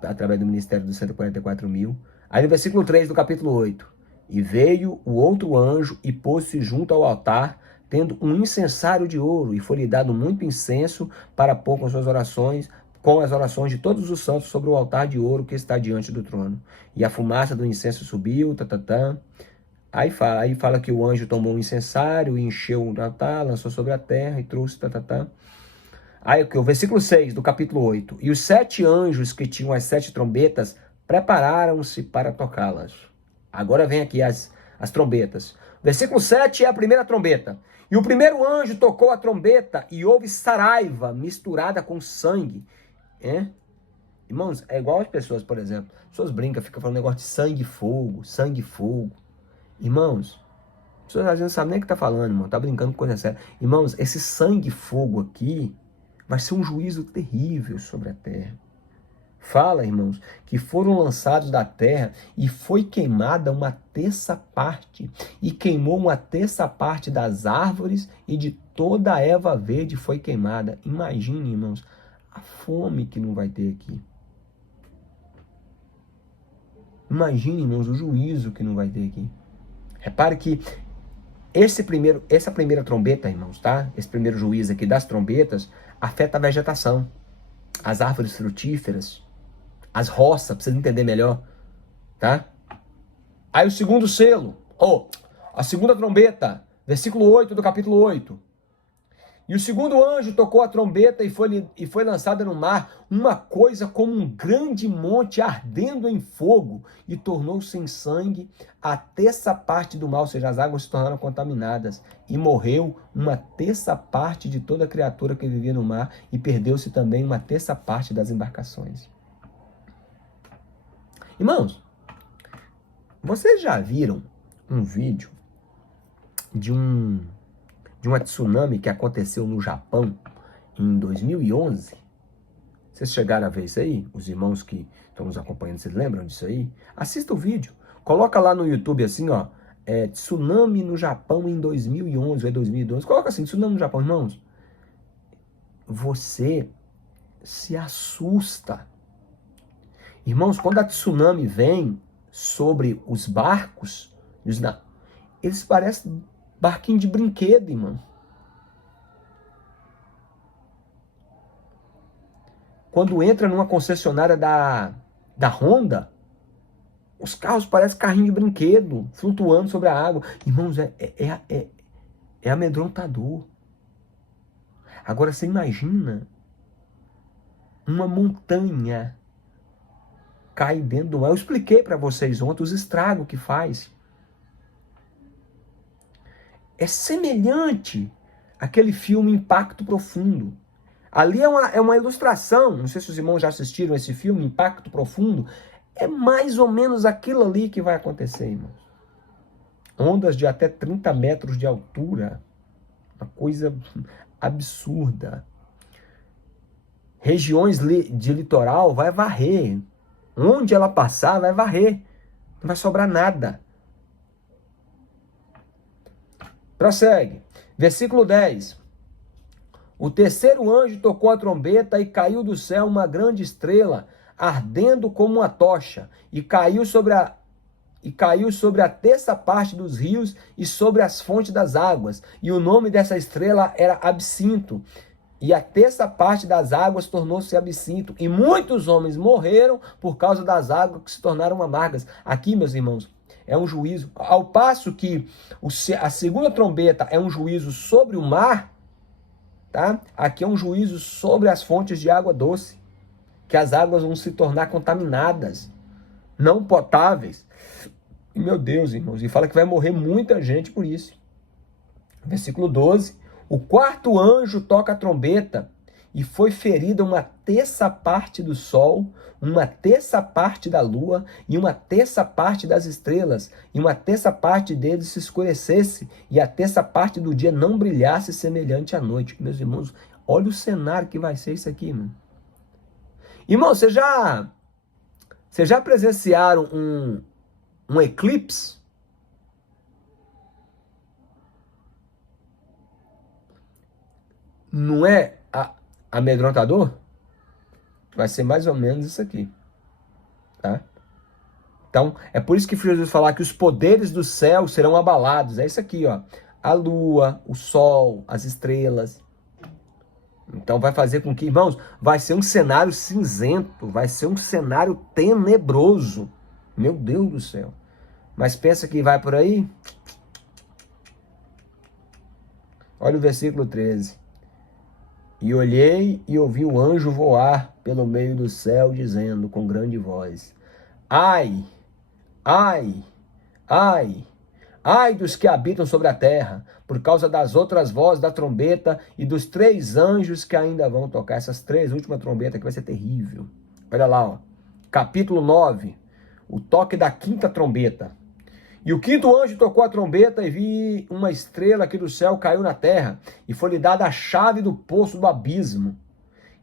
através do ministério dos 144 mil. Aí no versículo 3 do capítulo 8. E veio o outro anjo e pôs-se junto ao altar, tendo um incensário de ouro, e foi-lhe dado muito incenso para pôr com as orações de todos os santos sobre o altar de ouro que está diante do trono. E a fumaça do incenso subiu, Aí fala que o anjo tomou o incensário e encheu o altar, lançou sobre a terra e trouxe, Aí o versículo 6 do capítulo 8. E os 7 anjos que tinham as 7 trombetas prepararam-se para tocá-las. Agora vem aqui as trombetas. Versículo 7 é a primeira trombeta. E o primeiro anjo tocou a trombeta e houve saraiva misturada com sangue. Irmãos, é igual as pessoas, por exemplo. As pessoas brincam, ficam falando negócio de sangue e fogo, sangue e fogo. Irmãos, as pessoas às vezes não sabem nem o que está falando, irmão. Está brincando com coisa séria. Irmãos, esse sangue e fogo aqui vai ser um juízo terrível sobre a terra. Fala, irmãos, que foram lançados da terra e foi queimada 1/3 parte. E queimou 1/3 parte das árvores e de toda a erva verde foi queimada. Imagine, irmãos, a fome que não vai ter aqui. Imagine, irmãos, o juízo que não vai ter aqui. Repare que essa primeira trombeta, irmãos, tá? Esse primeiro juízo aqui das trombetas afeta a vegetação, as árvores frutíferas, as roças, pra vocês entenderem melhor, tá? Aí o segundo selo, a segunda trombeta, versículo 8 do capítulo 8. E o segundo anjo tocou a trombeta e foi lançada no mar uma coisa como um grande monte ardendo em fogo, e tornou-se em sangue 1/3 parte do mar, ou seja, as águas se tornaram contaminadas, e morreu 1/3 parte de toda criatura que vivia no mar, e perdeu-se também 1/3 parte das embarcações. Irmãos, vocês já viram um vídeo de uma tsunami que aconteceu no Japão em 2011? Vocês chegaram a ver isso aí? Os irmãos que estão nos acompanhando, vocês lembram disso aí? Assista o vídeo. Coloca lá no YouTube assim, ó. Tsunami no Japão em 2011 ou 2012. Coloca assim, tsunami no Japão, irmãos. Você se assusta. Irmãos, quando a tsunami vem sobre os barcos, eles parecem barquinho de brinquedo, irmão. quando entra numa concessionária da Honda, os carros parecem carrinho de brinquedo, flutuando sobre a água. Irmãos, é amedrontador. Agora você imagina uma montanha cai dentro do mar. Eu expliquei para vocês ontem os estragos que faz. É semelhante àquele filme Impacto Profundo. Ali é uma ilustração, não sei se os irmãos já assistiram esse filme, Impacto Profundo. É mais ou menos aquilo ali que vai acontecer, irmãos. Ondas de até 30 metros de altura. Uma coisa absurda. Regiões de litoral vai varrer. Onde ela passar, vai varrer. Não vai sobrar nada. Prossegue. Versículo 10. O terceiro anjo tocou a trombeta e caiu do céu uma grande estrela, ardendo como uma tocha, e caiu sobre a terça parte dos rios e sobre as fontes das águas. E o nome dessa estrela era Absinto. E a terça parte das águas tornou-se absinto. E muitos homens morreram por causa das águas que se tornaram amargas. Aqui, meus irmãos, é um juízo. Ao passo que a segunda trombeta é um juízo sobre o mar, tá? Aqui é um juízo sobre as fontes de água doce. Que as águas vão se tornar contaminadas, não potáveis. E, meu Deus, irmãos, e fala que vai morrer muita gente por isso. Versículo 12. O quarto anjo toca a trombeta e foi ferida uma terça parte do sol, uma terça parte da lua e uma terça parte das estrelas, e uma terça parte deles se escurecesse e a terça parte do dia não brilhasse semelhante à noite. Meus irmãos, olha o cenário que vai ser isso aqui, mano. Irmão, vocês já presenciaram um eclipse? Não é amedrontador? Vai ser mais ou menos isso aqui. Tá? Então, é por isso que Jesus falar que os poderes do céu serão abalados. É isso aqui, ó. A lua, o sol, as estrelas. Então vai fazer com que, irmãos, vai ser um cenário cinzento, vai ser um cenário tenebroso. Meu Deus do céu. Mas pensa que vai por aí? Olha o versículo 13. E olhei e ouvi o anjo voar pelo meio do céu, dizendo com grande voz: Ai, ai, ai, ai dos que habitam sobre a terra, por causa das outras vozes da trombeta e dos 3 anjos que ainda vão tocar. Essas 3 últimas trombetas que vai ser terrível. Olha lá, ó. Capítulo 9, o toque da 5ª trombeta. E o 5º anjo tocou a trombeta e vi uma estrela que do céu caiu na terra, e foi-lhe dada a chave do poço do abismo.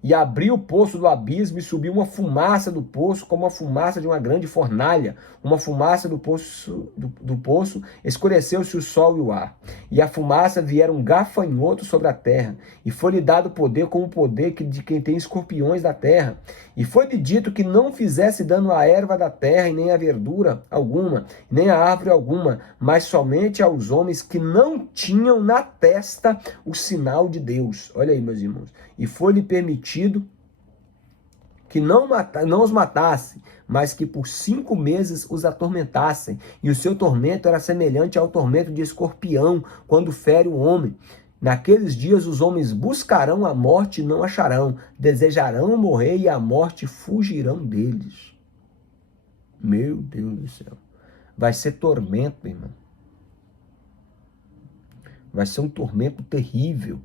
E abriu o poço do abismo e subiu uma fumaça do poço, como a fumaça de uma grande fornalha. Uma fumaça do poço, escureceu-se o sol e o ar. E a fumaça vieram gafanhotos sobre a terra. E foi-lhe dado poder como o poder de quem tem escorpiões da terra. E foi-lhe dito que não fizesse dano à erva da terra, e nem à verdura alguma, nem à árvore alguma, mas somente aos homens que não tinham na testa o sinal de Deus. Olha aí, meus irmãos. E foi-lhe permitido que não os matasse, mas que por 5 meses os atormentassem. E o seu tormento era semelhante ao tormento de escorpião, quando fere o homem. Naqueles dias os homens buscarão a morte e não acharão, desejarão morrer e a morte fugirão deles. Meu Deus do céu. Vai ser tormento, irmão. Vai ser um tormento terrível.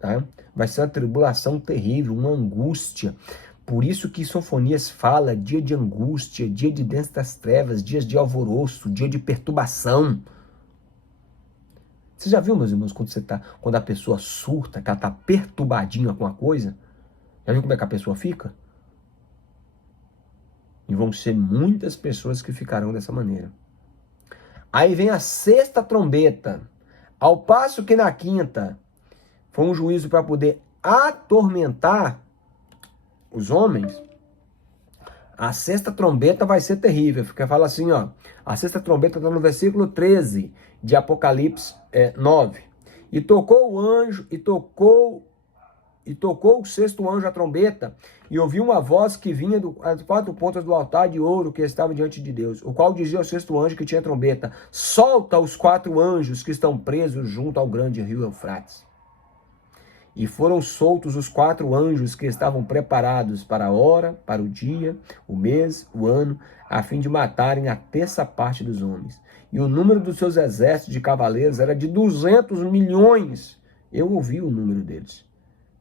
Tá? Vai ser uma tribulação terrível, uma angústia. Por isso que Sofonias fala dia de angústia, dia de dentro das trevas, dias de alvoroço, dia de perturbação. Você já viu, meus irmãos, quando a pessoa surta, que ela está perturbadinha com a coisa? Já viu como é que a pessoa fica? E vão ser muitas pessoas que ficarão dessa maneira. Aí vem a 6ª trombeta. Ao passo que na 5ª foi um juízo para poder atormentar os homens, a 6ª trombeta vai ser terrível. Fala assim, ó. A 6ª trombeta está no versículo 13 de Apocalipse 9. E tocou o anjo, e tocou o sexto anjo a trombeta, e ouviu uma voz que vinha das 4 pontas do altar de ouro que estava diante de Deus, o qual dizia ao sexto anjo que tinha trombeta: solta os 4 anjos que estão presos junto ao grande rio Eufrates. E foram soltos os 4 anjos que estavam preparados para a hora, para o dia, o mês, o ano, a fim de matarem a terça parte dos homens. E o número dos seus exércitos de cavaleiros era de 200 milhões. Eu ouvi o número deles.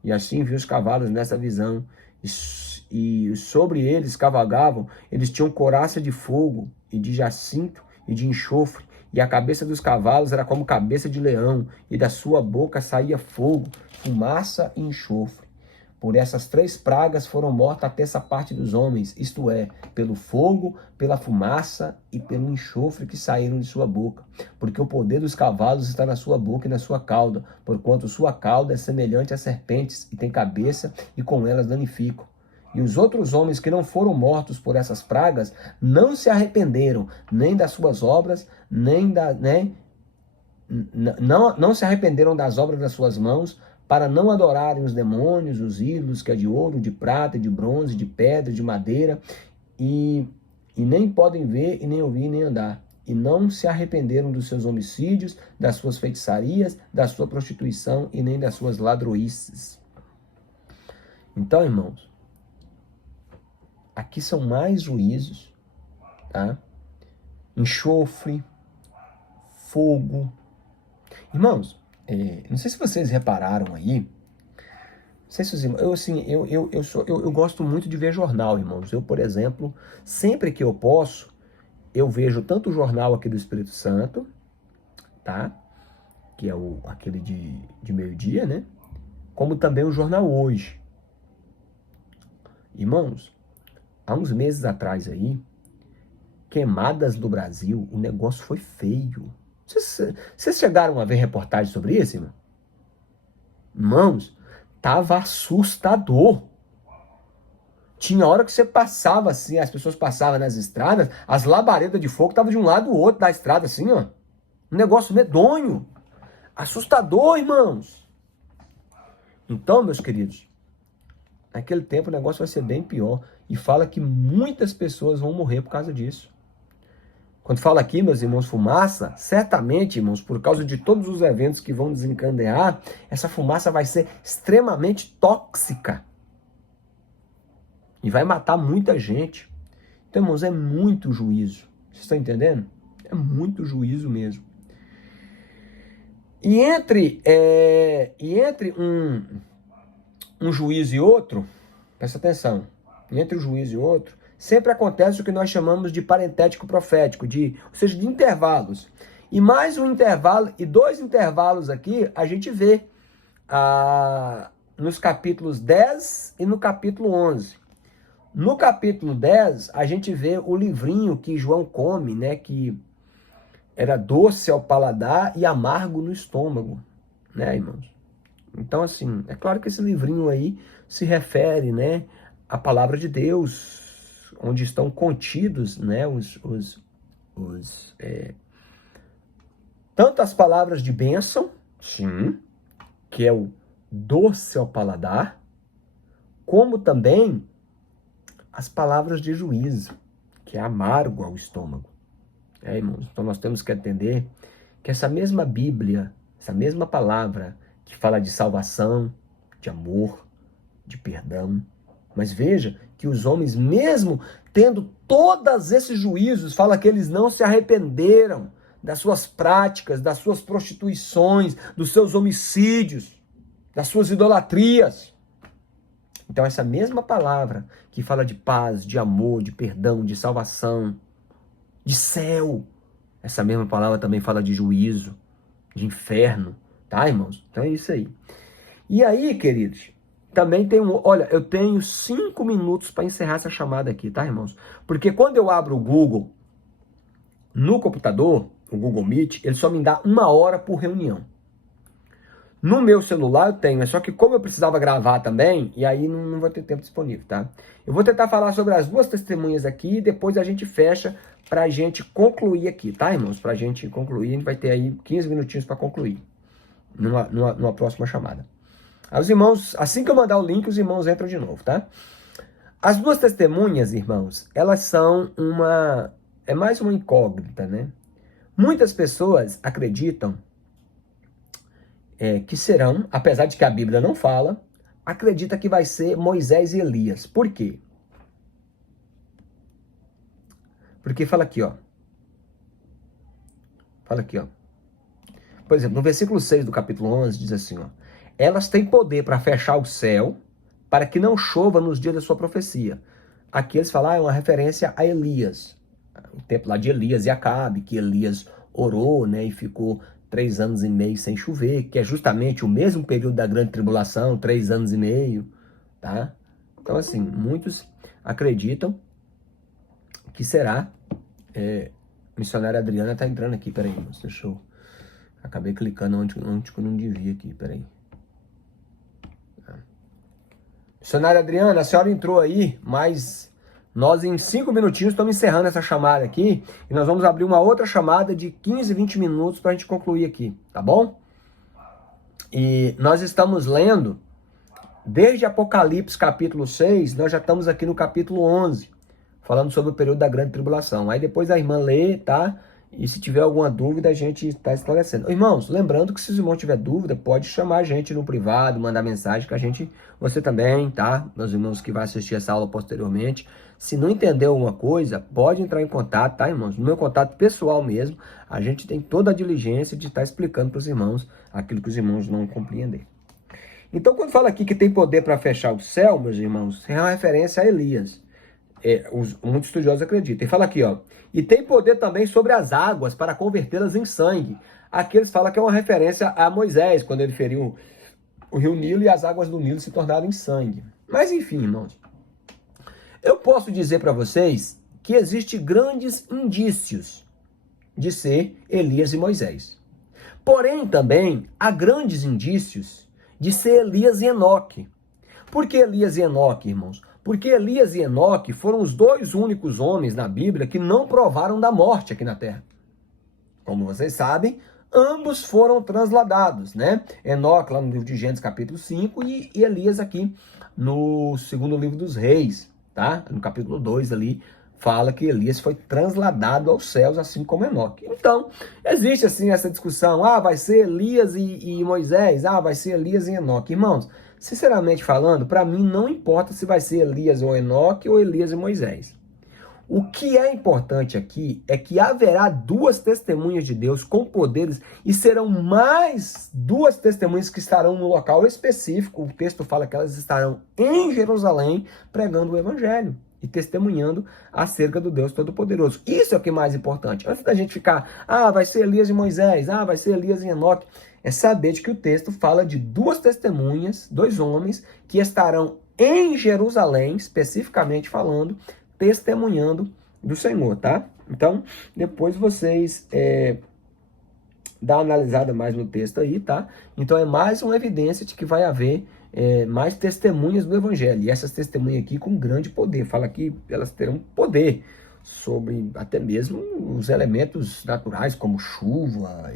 E assim vi os cavalos nessa visão. E sobre eles cavalgavam, eles tinham couraça de fogo, e de jacinto, e de enxofre. E a cabeça dos cavalos era como cabeça de leão, e da sua boca saía fogo, fumaça e enxofre. Por essas 3 pragas foram mortas a terça parte dos homens, isto é, pelo fogo, pela fumaça e pelo enxofre que saíram de sua boca. Porque o poder dos cavalos está na sua boca e na sua cauda, porquanto sua cauda é semelhante a serpentes, e tem cabeça, e com elas danificam. E os outros homens que não foram mortos por essas pragas não se arrependeram, nem das suas obras, não se arrependeram das obras das suas mãos, para não adorarem os demônios, os ídolos, que é de ouro, de prata, de bronze, de pedra, de madeira, e nem podem ver, e nem ouvir, nem andar. E não se arrependeram dos seus homicídios, das suas feitiçarias, da sua prostituição, e nem das suas ladroices. Então, irmãos, aqui são mais juízos, tá? Enxofre, fogo. Irmãos, não sei se vocês repararam aí, não sei se os irmãos, eu gosto muito de ver jornal, irmãos. Eu, por exemplo, sempre que eu posso, eu vejo tanto o jornal aqui do Espírito Santo, tá? Que é aquele de meio-dia, né? Como também o jornal Hoje. Irmãos, há uns meses atrás aí, queimadas do Brasil, o negócio foi feio. Vocês chegaram a ver reportagem sobre isso, irmão? Irmãos, tava assustador. Tinha hora que você passava assim, as pessoas passavam nas estradas, as labaredas de fogo estavam de um lado do outro da estrada, assim, ó. Um negócio medonho. Assustador, irmãos. Então, meus queridos, naquele tempo o negócio vai ser bem pior. E fala que muitas pessoas vão morrer por causa disso. Quando fala aqui, meus irmãos, fumaça, certamente, irmãos, por causa de todos os eventos que vão desencadear, essa fumaça vai ser extremamente tóxica. E vai matar muita gente. Então, irmãos, é muito juízo. Vocês estão entendendo? É muito juízo mesmo. E entre um juízo e outro, presta atenção, entre um juízo e outro, sempre acontece o que nós chamamos de parentético profético, ou seja, de intervalos. E mais um intervalo, e 2 intervalos aqui, a gente vê nos capítulos 10 e no capítulo 11. No capítulo 10, a gente vê o livrinho que João come, né, que era doce ao paladar e amargo no estômago, né, irmãos? Então, assim, é claro que esse livrinho aí se refere, né, à palavra de Deus, onde estão contidos, né, tanto as palavras de bênção, sim, que é o doce ao paladar, como também as palavras de juízo, que é amargo ao estômago. Irmãos? Então nós temos que entender que essa mesma Bíblia, essa mesma palavra que fala de salvação, de amor, de perdão, mas veja que os homens, mesmo tendo todos esses juízos, fala que eles não se arrependeram das suas práticas, das suas prostituições, dos seus homicídios, das suas idolatrias. Então essa mesma palavra que fala de paz, de amor, de perdão, de salvação, de céu, essa mesma palavra também fala de juízo, de inferno, tá, irmãos? Então é isso aí. E aí, queridos, também tem olha, eu tenho 5 minutos para encerrar essa chamada aqui, tá, irmãos? Porque quando eu abro o Google no computador, o Google Meet, ele só me dá 1 hora por reunião. No meu celular eu tenho, é só que como eu precisava gravar também, e aí não vou ter tempo disponível, tá? Eu vou tentar falar sobre as 2 testemunhas aqui e depois a gente fecha pra gente concluir aqui, tá, irmãos? Pra gente concluir, a gente vai ter aí 15 minutinhos para concluir numa próxima chamada. Aí os irmãos, assim que eu mandar o link, os irmãos entram de novo, tá? As duas testemunhas, irmãos, elas são é mais uma incógnita, né? Muitas pessoas acreditam que serão, apesar de que a Bíblia não fala, acredita que vai ser Moisés e Elias. Por quê? Porque fala aqui, ó. Fala aqui, ó. Por exemplo, no versículo 6 do capítulo 11, diz assim, ó. Elas têm poder para fechar o céu, para que não chova nos dias da sua profecia. Aqui eles falam, é uma referência a Elias. O tempo lá de Elias e Acabe, que Elias orou, né, e ficou 3 anos e meio sem chover, que é justamente o mesmo período da grande tribulação, 3 anos e meio, tá? Então, assim, muitos acreditam que será. Missionária Adriana tá entrando aqui, peraí, moço, deixa eu... Acabei clicando onde que eu não devia aqui, peraí. Missionária Adriana, a senhora entrou aí, mas nós em 5 minutinhos estamos encerrando essa chamada aqui e nós vamos abrir uma outra chamada de 15, 20 minutos para a gente concluir aqui, tá bom? E nós estamos lendo desde Apocalipse capítulo 6, nós já estamos aqui no capítulo 11, falando sobre o período da grande tribulação. Aí depois a irmã lê, tá? E se tiver alguma dúvida, a gente está esclarecendo. Irmãos, lembrando que se os irmãos tiver dúvida, pode chamar a gente no privado, mandar mensagem que a gente, você também, tá? Meus irmãos que vai assistir essa aula posteriormente. Se não entendeu alguma coisa, pode entrar em contato, tá, irmãos? No meu contato pessoal mesmo, a gente tem toda a diligência de estar explicando para os irmãos aquilo que os irmãos não compreendem. Então, quando fala aqui que tem poder para fechar o céu, meus irmãos, é uma referência a Elias. Muitos estudiosos acreditam. E fala aqui, ó. E tem poder também sobre as águas para convertê-las em sangue. Aqui eles falam que é uma referência a Moisés, quando ele feriu o rio Nilo e as águas do Nilo se tornaram em sangue. Mas enfim, irmãos. Eu posso dizer para vocês que existem grandes indícios de ser Elias e Moisés. Porém, também há grandes indícios de ser Elias e Enoque. Por que Elias e Enoque, irmãos? Porque Elias e Enoque foram os 2 únicos homens na Bíblia que não provaram da morte aqui na terra. Como vocês sabem, ambos foram transladados, né? Enoque lá no livro de Gênesis capítulo 5 e Elias aqui no 2º livro dos Reis, tá? No capítulo 2 ali, fala que Elias foi transladado aos céus, assim como Enoque. Então, existe assim essa discussão, vai ser Elias e Moisés, vai ser Elias e Enoque. Irmãos, sinceramente falando, para mim não importa se vai ser Elias ou Enoque ou Elias e Moisés. O que é importante aqui é que haverá 2 testemunhas de Deus com poderes e serão mais 2 testemunhas que estarão no local específico. O texto fala que elas estarão em Jerusalém pregando o evangelho e testemunhando acerca do Deus Todo-Poderoso. Isso é o que é mais importante. Antes da gente ficar, vai ser Elias e Moisés, vai ser Elias e Enoque, é saber de que o texto fala de 2 testemunhas, 2 homens que estarão em Jerusalém, especificamente falando, testemunhando do Senhor, tá? Então, depois vocês dá uma analisada mais no texto aí, tá? Então é mais uma evidência de que vai haver mais testemunhas do Evangelho. E essas testemunhas aqui com grande poder. Fala que elas terão poder sobre até mesmo os elementos naturais, como chuva,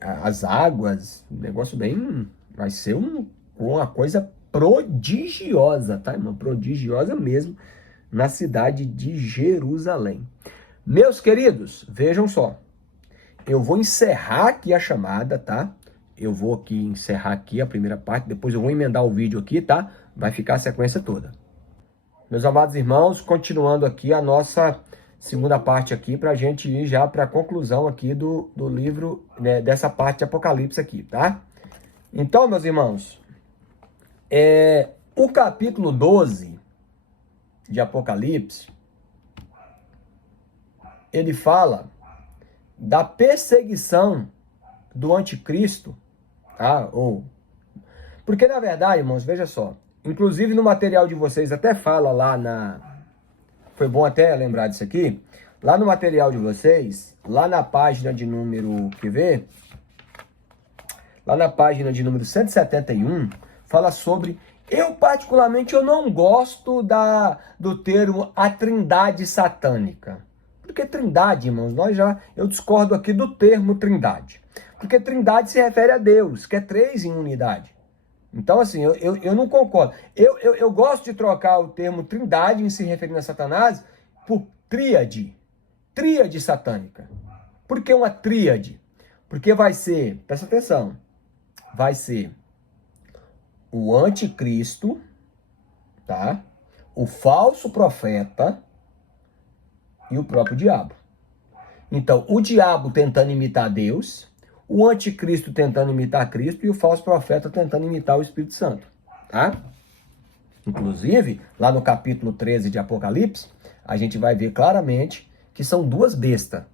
as águas. Um negócio bem... Vai ser uma coisa prodigiosa, tá, irmão? Prodigiosa mesmo na cidade de Jerusalém. Meus queridos, vejam só. Eu vou encerrar aqui a chamada, tá? Eu vou aqui encerrar aqui a primeira parte, depois eu vou emendar o vídeo aqui, tá? Vai ficar a sequência toda. Meus amados irmãos, continuando aqui a nossa segunda parte aqui, para a gente ir já para a conclusão aqui do livro, né, dessa parte de Apocalipse aqui, tá? Então, meus irmãos, o capítulo 12 de Apocalipse, ele fala da perseguição do anticristo, tá? Porque na verdade, irmãos, veja só, inclusive no material de vocês até fala lá foi bom até lembrar disso aqui, lá no material de vocês, lá na página de número, quer ver? Lá na página de número 171, fala sobre, eu particularmente eu não gosto do termo a trindade satânica. Porque trindade, irmãos, eu discordo aqui do termo trindade. Porque trindade se refere a Deus, que é 3 em unidade. Então, assim, eu não concordo. Eu gosto de trocar o termo trindade em se referindo a Satanás por tríade. Tríade satânica. Por que uma tríade? Porque vai ser, presta atenção, vai ser o anticristo, tá? O falso profeta e o próprio diabo. Então, o diabo tentando imitar Deus, o anticristo tentando imitar Cristo e o falso profeta tentando imitar o Espírito Santo, tá? Inclusive, lá no capítulo 13 de Apocalipse, a gente vai ver claramente que são duas bestas,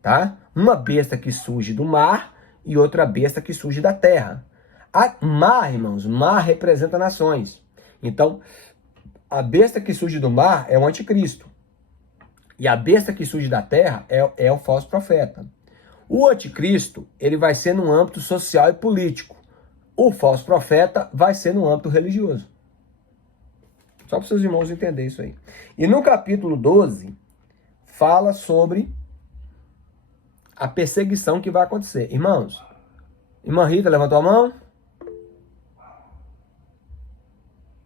tá? Uma besta que surge do mar e outra besta que surge da terra. A mar, irmãos, mar representa nações. Então, a besta que surge do mar é o anticristo. E a besta que surge da terra é o falso profeta. O anticristo, ele vai ser no âmbito social e político. O falso profeta vai ser no âmbito religioso. Só para os seus irmãos entenderem isso aí. E no capítulo 12, fala sobre a perseguição que vai acontecer. Irmãos, irmã Rita levantou a mão?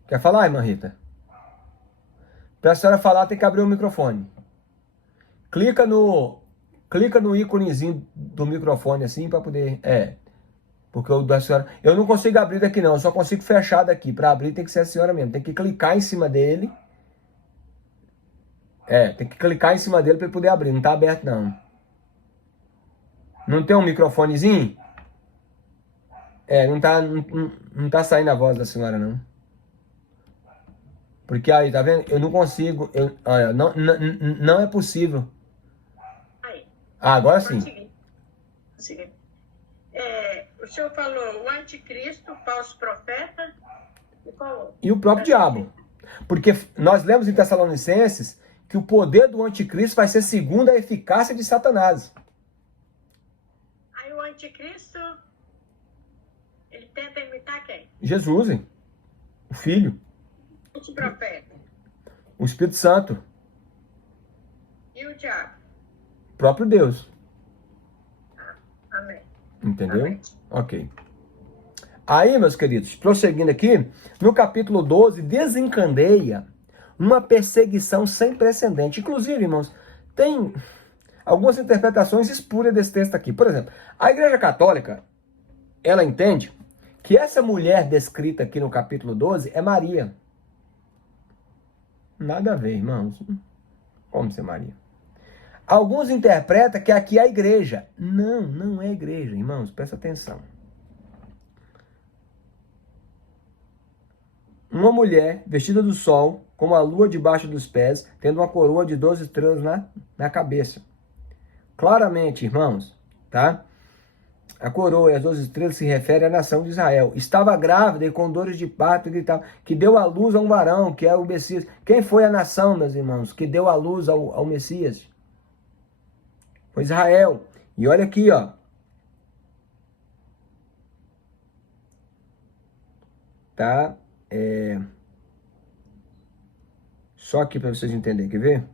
Quer falar, irmã Rita? Para a senhora falar, tem que abrir o microfone. Clica no íconezinho do microfone assim para poder... Porque o da senhora... Eu não consigo abrir daqui não, eu só consigo fechar daqui. Para abrir tem que ser a senhora mesmo. Tem que clicar em cima dele. Tem que clicar em cima dele para ele poder abrir. Não tá aberto não. Não tem um microfonezinho? Não tá saindo a voz da senhora não. Porque aí, tá vendo? Eu não consigo... olha, não é possível. Aí. Agora sim. Consegui. O senhor falou o anticristo, o falso profeta e qual? E o próprio diabo. Porque nós lemos em Tessalonicenses que o poder do anticristo vai ser segundo a eficácia de Satanás. Aí o anticristo, ele tenta imitar quem? Jesus, hein? O Filho. O profeta. O Espírito Santo. E o diabo? O próprio Deus. Amém. Entendeu? Amém. Ok. Aí, meus queridos, prosseguindo aqui, no capítulo 12, desencadeia uma perseguição sem precedente. Inclusive, irmãos, tem algumas interpretações espúrias desse texto aqui. Por exemplo, a Igreja Católica, ela entende que essa mulher descrita aqui no capítulo 12 é Maria. Nada a ver, irmãos. Como ser Maria? Alguns interpretam que aqui é a igreja. Não, não é a igreja, irmãos. Presta atenção. Uma mulher vestida do sol, com a lua debaixo dos pés, tendo uma coroa de 12 estrelas na cabeça. Claramente, irmãos, tá? A coroa e as 12 estrelas se referem à nação de Israel. Estava grávida e com dores de parto gritava, que deu à luz a um varão, que é o Messias. Quem foi a nação, meus irmãos, que deu à luz ao Messias? Foi Israel. E olha aqui, ó. Tá? Só aqui para vocês entenderem, quer ver?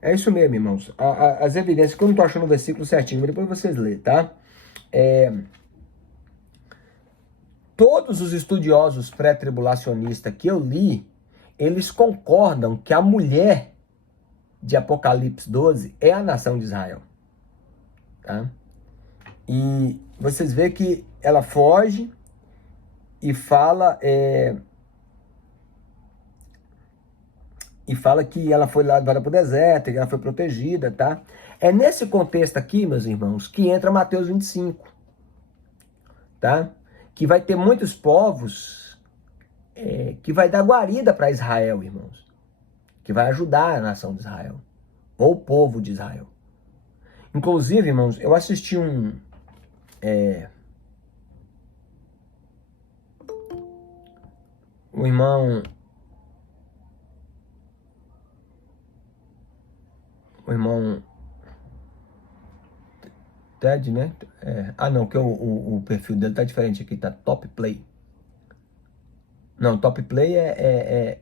É isso mesmo, irmãos. As evidências, que eu não tô achando o versículo certinho, mas depois vocês lêem, tá? Todos os estudiosos pré-tribulacionistas que eu li, eles concordam que a mulher de Apocalipse 12 é a nação de Israel. Tá? E vocês veem que ela foge e fala... E fala que ela foi levada para o deserto, que ela foi protegida, tá? É nesse contexto aqui, meus irmãos, que entra Mateus 25, tá? Que vai ter muitos povos que vai dar guarida para Israel, irmãos. Que vai ajudar a nação de Israel. Ou o povo de Israel. Inclusive, irmãos, eu assisti o irmão Ted, né? Não, que o perfil dele tá diferente aqui, tá Top Play. Não, top play é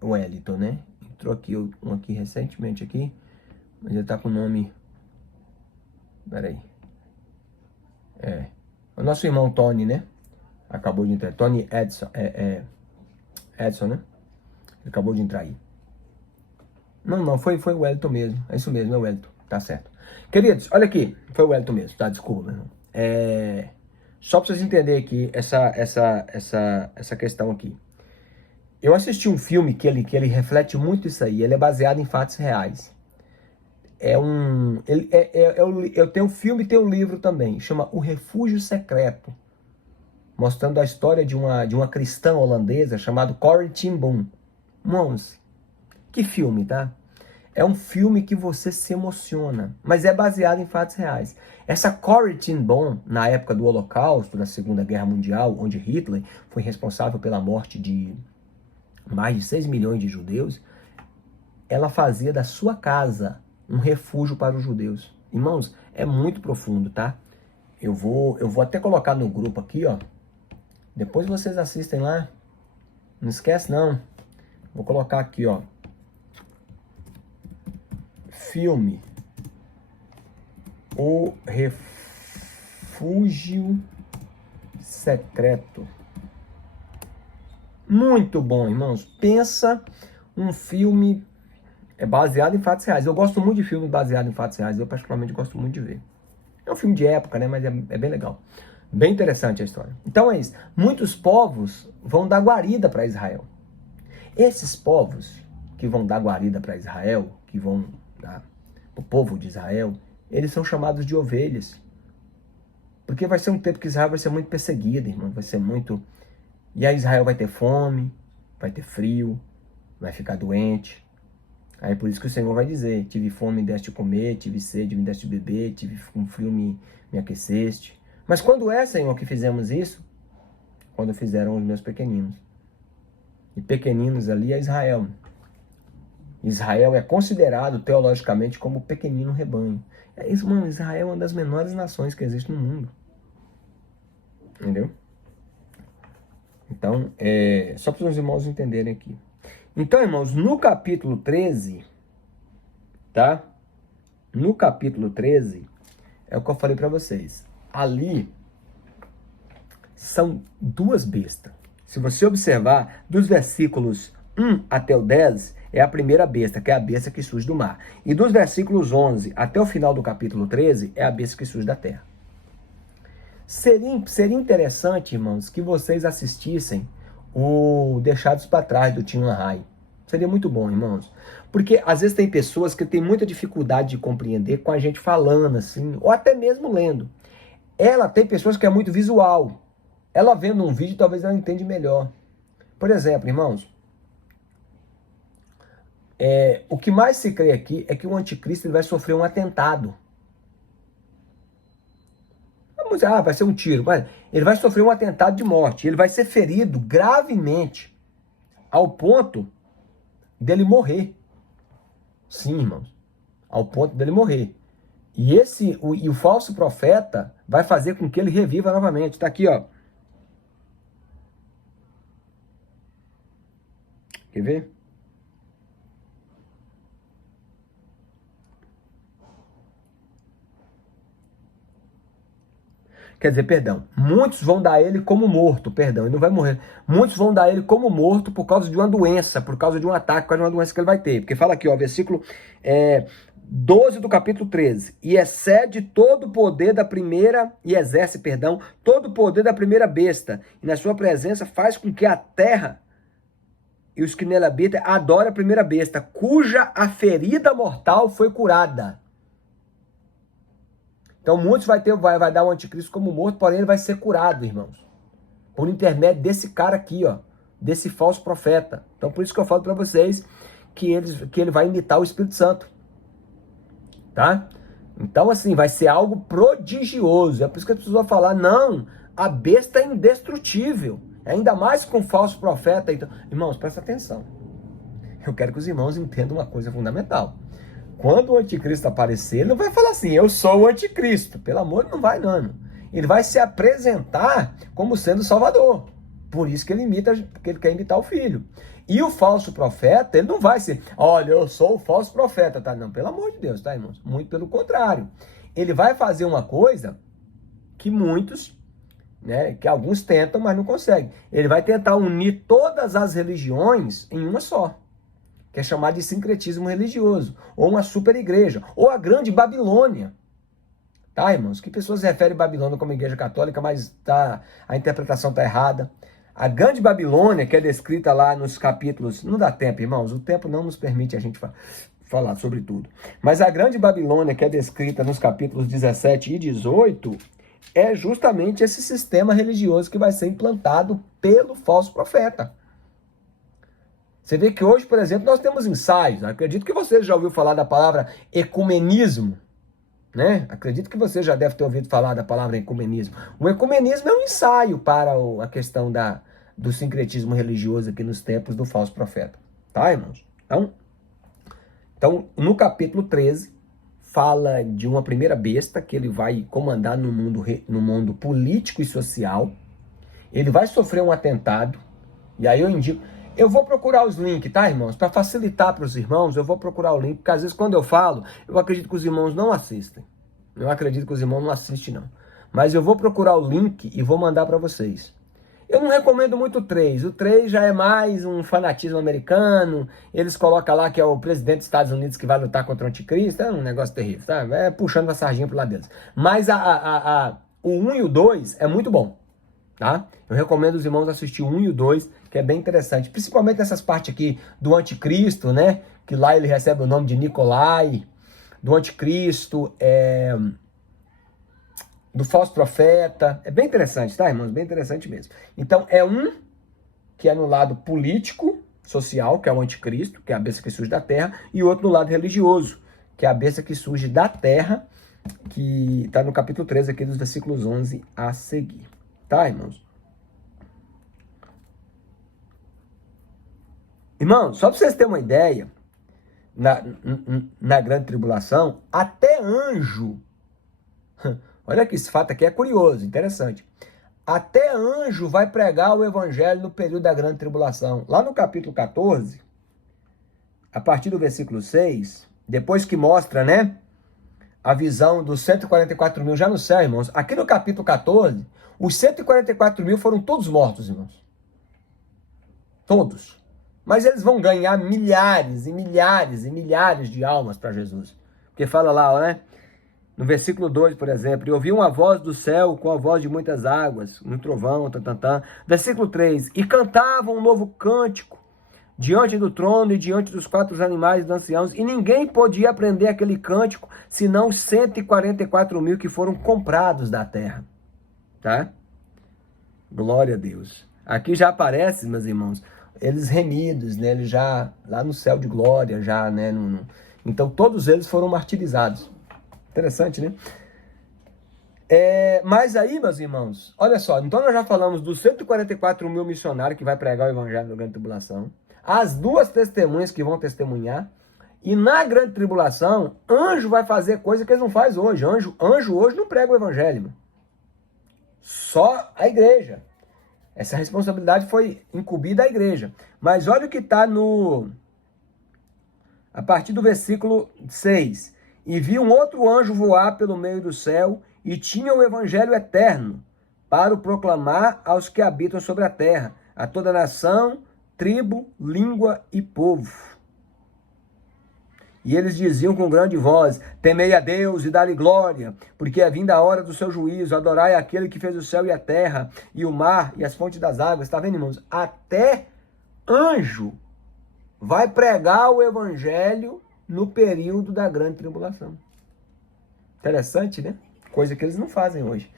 o Wellington, né? Entrou aqui um aqui recentemente aqui, mas ele tá com o nome... Peraí. O nosso irmão Tony, né? Acabou de entrar. Tony Edson, Edson, né? Ele acabou de entrar aí. Não, foi o Wellington mesmo. É isso mesmo, é o Wellington. Tá certo. Queridos, olha aqui. Foi o Wellington mesmo, tá? Desculpa, meu irmão. Só pra vocês entenderem aqui essa questão aqui. Eu assisti um filme que ele reflete muito isso aí. Ele é baseado em fatos reais. Eu tenho um filme e tenho um livro também. Chama O Refúgio Secreto. Mostrando a história de uma cristã holandesa chamada Corrie ten Boom. Irmãos, que filme, tá? É um filme que você se emociona, mas é baseado em fatos reais. Essa Corrie ten Boom, na época do Holocausto, da Segunda Guerra Mundial, onde Hitler foi responsável pela morte de mais de 6 milhões de judeus, ela fazia da sua casa um refúgio para os judeus. Irmãos, é muito profundo, tá? Eu vou até colocar no grupo aqui, ó. Depois vocês assistem lá. Não esquece, não. Vou colocar aqui, ó. Filme O Refúgio Secreto. Muito bom, irmãos. Pensa um filme baseado em fatos reais. Eu gosto muito de filmes baseados em fatos reais. Eu particularmente gosto muito de ver. É um filme de época, né? Mas é bem legal. Bem interessante a história. Então é isso. Muitos povos vão dar guarida para Israel. Esses povos que vão dar guarida para Israel, que vão dar o povo de Israel, eles são chamados de ovelhas. Porque vai ser um tempo que Israel vai ser muito perseguido, irmão. Vai ser muito... E aí Israel vai ter fome, vai ter frio, vai ficar doente. Aí por isso que o Senhor vai dizer: tive fome, me deste comer, tive sede, me deste beber, tive com frio, me aqueceste. Mas quando é, Senhor, que fizemos isso? Quando fizeram os meus pequeninos. E pequeninos ali é Israel. Israel é considerado teologicamente como o pequenino rebanho. É isso, mano. Israel é uma das menores nações que existe no mundo. Entendeu? Então, só para os irmãos entenderem aqui. Então, irmãos, no capítulo 13, tá? No capítulo 13, é o que eu falei para vocês. Ali são duas bestas. Se você observar, dos versículos 1 até o 10, é a primeira besta, que é a besta que surge do mar. E dos versículos 11 até o final do capítulo 13, é a besta que surge da terra. Seria interessante, irmãos, que vocês assistissem o Deixados para Trás, do Tim LaHaye. Seria muito bom, irmãos. Porque às vezes tem pessoas que têm muita dificuldade de compreender com a gente falando assim, ou até mesmo lendo. Ela tem pessoas que é muito visual. Ela vendo um vídeo, talvez ela entenda melhor. Por exemplo, irmãos, o que mais se crê aqui é que o anticristo ele vai sofrer um atentado. Vamos dizer, vai ser um tiro. Mas ele vai sofrer um atentado de morte. Ele vai ser ferido gravemente, ao ponto dele morrer. Sim, irmãos. Ao ponto dele morrer. E o falso profeta vai fazer com que ele reviva novamente. Está aqui, ó. Quer ver? Quer dizer, perdão, muitos vão dar ele como morto, perdão, ele não vai morrer. Muitos vão dar ele como morto por causa de uma doença, por causa de um ataque, por causa de uma doença que ele vai ter. Porque fala aqui, ó, versículo 12 do capítulo 13. E excede todo o poder da primeira, todo o poder da primeira besta. E na sua presença faz com que a terra e os que nela habitam adorem a primeira besta, cuja a ferida mortal foi curada. Então muitos vai dar o anticristo como morto, porém ele vai ser curado, irmãos. Por intermédio desse cara aqui, ó, desse falso profeta. Então por isso que eu falo para vocês que ele vai imitar o Espírito Santo. Tá? Então assim, vai ser algo prodigioso. É por isso que as pessoas vão falar, não, a besta é indestrutível. Ainda mais com falso profeta. Então, irmãos, presta atenção. Eu quero que os irmãos entendam uma coisa fundamental. Quando o anticristo aparecer, ele não vai falar assim, eu sou o anticristo. Pelo amor, não vai, não. Ele vai se apresentar como sendo o Salvador. Por isso que ele imita, que ele quer imitar o filho. E o falso profeta, ele não vai ser, olha, eu sou o falso profeta, tá? Não, pelo amor de Deus, tá, irmãos? Muito pelo contrário. Ele vai fazer uma coisa que muitos, né, que alguns tentam, mas não conseguem. Ele vai tentar unir todas as religiões em uma só, que é chamado de sincretismo religioso, ou uma super igreja, ou a grande Babilônia. Tá, irmãos? Que pessoas referem Babilônia como igreja católica, mas a interpretação está errada. A grande Babilônia, que é descrita lá nos capítulos... Não dá tempo, irmãos. O tempo não nos permite a gente falar sobre tudo. Mas a grande Babilônia, que é descrita nos capítulos 17 e 18, é justamente esse sistema religioso que vai ser implantado pelo falso profeta. Você vê que hoje, por exemplo, nós temos ensaios. Acredito que você já ouviu falar da palavra ecumenismo. Né? Acredito que você já deve ter ouvido falar da palavra ecumenismo. O ecumenismo é um ensaio para a questão do sincretismo religioso aqui nos tempos do falso profeta. Tá, irmãos? Então, no capítulo 13, fala de uma primeira besta que ele vai comandar no mundo político e social. Ele vai sofrer um atentado. E aí eu indico... Eu vou procurar os links, tá, irmãos? Para facilitar para os irmãos, eu vou procurar o link, porque às vezes quando eu falo, eu acredito que os irmãos não assistem. Eu acredito que os irmãos não assistem, não. Mas eu vou procurar o link e vou mandar para vocês. Eu não recomendo muito o 3. O 3 já é mais um fanatismo americano. Eles colocam lá que é o presidente dos Estados Unidos que vai lutar contra o anticristo. É um negócio terrível, tá? É puxando a sardinha pro lado deles. Mas o 1 e o 2 é muito bom. Tá? Eu recomendo os irmãos assistir o 1 e o 2, que é bem interessante. Principalmente essas partes aqui do anticristo, né? Que lá ele recebe o nome de Nicolai, do anticristo, do falso profeta. É bem interessante, tá, irmãos? Bem interessante mesmo. Então, é um que é no lado político, social, que é o anticristo, que é a besta que surge da terra, e outro no lado religioso, que é a besta que surge da terra, que está no capítulo 13 aqui dos versículos 11 a seguir. Tá, irmãos? Irmãos, só para vocês terem uma ideia, na grande tribulação, até anjo, olha que esse fato aqui é curioso, interessante, até anjo vai pregar o evangelho no período da grande tribulação. Lá no capítulo 14, a partir do versículo 6, depois que mostra, né, a visão dos 144 mil já no céu, irmãos, aqui no capítulo 14, os 144 mil foram todos mortos, irmãos. Todos. Mas eles vão ganhar milhares e milhares e milhares de almas para Jesus. Porque fala lá, né? No versículo 2, por exemplo, e ouvi uma voz do céu com a voz de muitas águas, um trovão, tantantã. Versículo 3, e cantavam um novo cântico diante do trono e diante dos 4 animais e dos anciãos, e ninguém podia aprender aquele cântico, senão os 144 mil que foram comprados da terra. Tá? Glória a Deus. Aqui já aparece, meus irmãos, eles remidos, né? Eles já lá no céu de glória, já, né? Então todos eles foram martirizados. Interessante, né? Mas aí, meus irmãos, olha só, então nós já falamos dos 144 mil missionários que vai pregar o evangelho na grande tribulação, as 2 testemunhas que vão testemunhar, e na grande tribulação, anjo vai fazer coisa que eles não fazem hoje. Anjo hoje não prega o evangelho, mano. Só a igreja. Essa responsabilidade foi incumbida à igreja. Mas olha o que está a partir do versículo 6. E vi um outro anjo voar pelo meio do céu, e tinha o evangelho eterno, para o proclamar aos que habitam sobre a terra, a toda nação, tribo, língua e povo. E eles diziam com grande voz, temei a Deus e dá-lhe glória, porque é vinda a hora do seu juízo, adorai aquele que fez o céu e a terra, e o mar e as fontes das águas. Está vendo, irmãos? Até anjo vai pregar o evangelho no período da grande tribulação. Interessante, né? Coisa que eles não fazem hoje.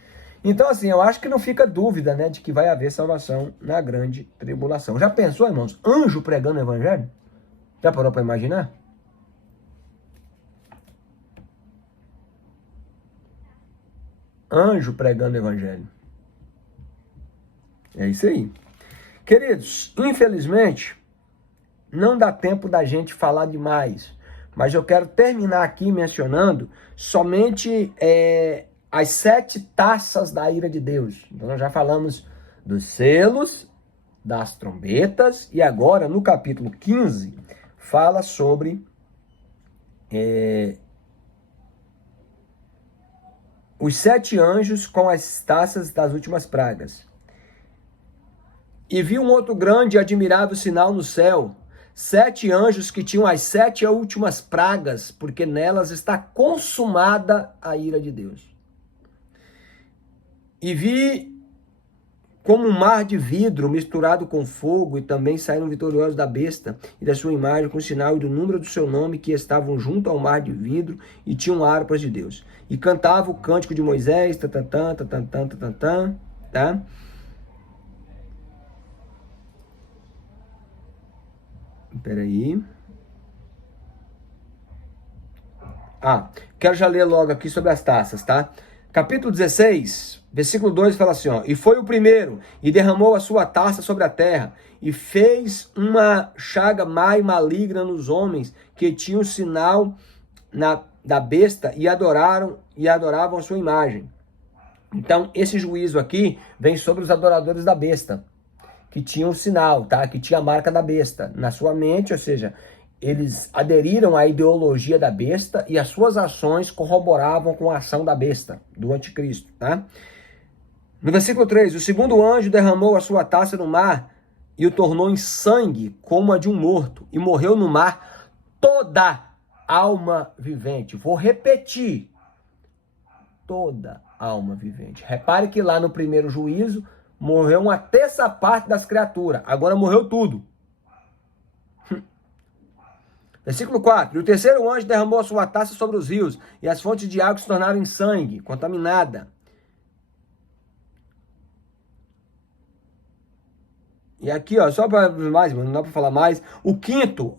Então, assim, eu acho que não fica dúvida, né, de que vai haver salvação na grande tribulação. Já pensou, irmãos? Anjo pregando o evangelho? Já parou para imaginar? Anjo pregando o evangelho. É isso aí. Queridos, infelizmente, não dá tempo da gente falar demais, mas eu quero terminar aqui mencionando somente as 7 taças da ira de Deus. Então nós já falamos dos selos, das trombetas, e agora no capítulo 15 fala sobre os 7 anjos com as taças das últimas pragas. E vi um outro grande e admirável sinal no céu, 7 anjos que tinham as 7 últimas pragas, porque nelas está consumada a ira de Deus. E vi como um mar de vidro misturado com fogo, e também saíram vitoriosos da besta e da sua imagem, com o sinal e do número do seu nome, que estavam junto ao mar de vidro e tinham harpas de Deus. E cantava o cântico de Moisés, tá? Peraí. Quero já ler logo aqui sobre as taças, tá? Capítulo 16, versículo 2 fala assim, ó. E foi o primeiro, e derramou a sua taça sobre a terra, e fez uma chaga má e maligna nos homens, que tinham o sinal da besta, e adoravam a sua imagem. Então, esse juízo aqui vem sobre os adoradores da besta, que tinham o sinal, tá? Que tinha a marca da besta na sua mente, ou seja, eles aderiram à ideologia da besta e as suas ações corroboravam com a ação da besta, do anticristo, tá? No versículo 3, o segundo anjo derramou a sua taça no mar e o tornou em sangue como a de um morto, e morreu no mar toda alma vivente. Vou repetir, toda alma vivente. Repare que lá no primeiro juízo morreu 1/3 das criaturas, agora morreu tudo. Versículo 4. E o terceiro anjo derramou a sua taça sobre os rios, e as fontes de água se tornaram em sangue, contaminada. E aqui, ó, só para mais, não dá para falar mais.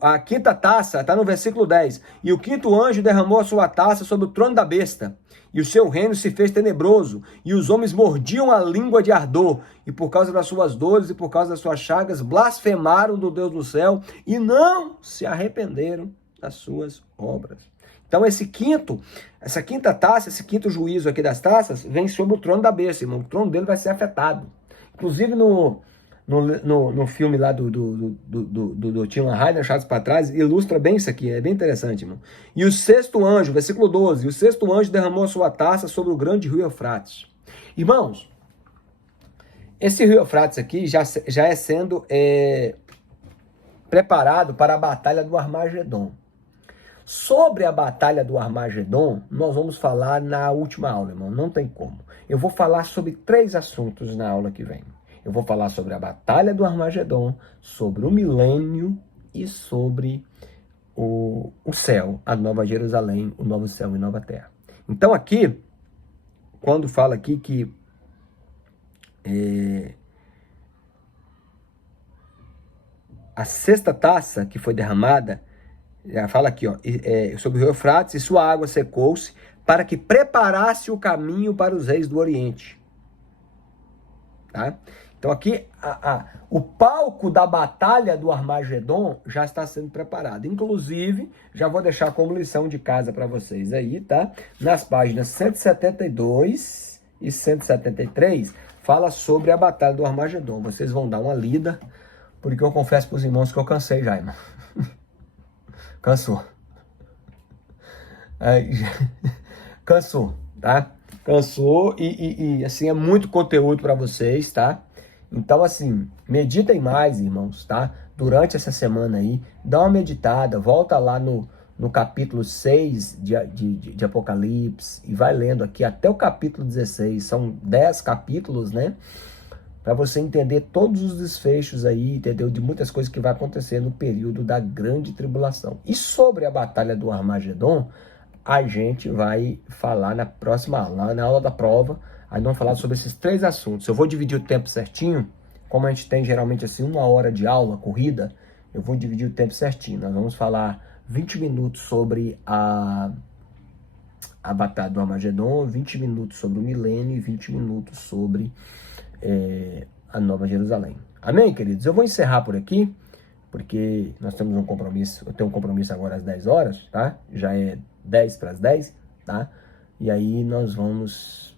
A quinta taça, está no versículo 10. E o quinto anjo derramou a sua taça sobre o trono da besta, e o seu reino se fez tenebroso, e os homens mordiam a língua de ardor, e por causa das suas dores e por causa das suas chagas, blasfemaram do Deus do céu, e não se arrependeram das suas obras. Então essa quinta taça, esse quinto juízo aqui das taças, vem sobre o trono da besta, irmão. O trono dele vai ser afetado. Inclusive no filme lá do Tim LaHaye, deixados para trás, ilustra bem isso aqui, é bem interessante, irmão. E o sexto anjo, versículo 12, o sexto anjo derramou a sua taça sobre o grande rio Eufrates. Irmãos, esse rio Eufrates aqui já é sendo preparado para a batalha do Armagedon. Sobre a batalha do Armagedon, nós vamos falar na última aula, irmão, não tem como. Eu vou falar sobre 3 assuntos na aula que vem. Eu vou falar sobre a batalha do Armagedon, sobre o milênio e sobre o céu, a nova Jerusalém, o novo céu e nova terra. Então aqui, quando fala aqui que a sexta taça que foi derramada, fala aqui, ó, sobre o rio Eufrates, e sua água secou-se para que preparasse o caminho para os reis do Oriente. Tá? Então aqui, o palco da batalha do Armagedon já está sendo preparado. Inclusive, já vou deixar como lição de casa para vocês aí, tá? Nas páginas 172 e 173, fala sobre a batalha do Armagedon. Vocês vão dar uma lida, porque eu confesso para os irmãos que eu cansei já, irmão. Cansou. Cansou, tá? Cansou e assim, é muito conteúdo para vocês, tá? Então, assim, meditem mais, irmãos, tá? Durante essa semana aí, dá uma meditada, volta lá no capítulo 6 de Apocalipse e vai lendo aqui até o capítulo 16. São 10 capítulos, né? Para você entender todos os desfechos aí, entendeu? De muitas coisas que vai acontecer no período da grande tribulação. E sobre a batalha do Armagedon, a gente vai falar na próxima aula, na aula da prova. Aí vamos falar sobre esses 3 assuntos. Eu vou dividir o tempo certinho, como a gente tem geralmente assim 1 hora de aula, corrida, eu vou dividir o tempo certinho. Nós vamos falar 20 minutos sobre a batalha do Armagedon, 20 minutos sobre o milênio e 20 minutos sobre a Nova Jerusalém. Amém, queridos? Eu vou encerrar por aqui, porque nós temos um compromisso, eu tenho um compromisso agora às 10 horas, tá? Já é 10 para as 10, tá? E aí nós vamos...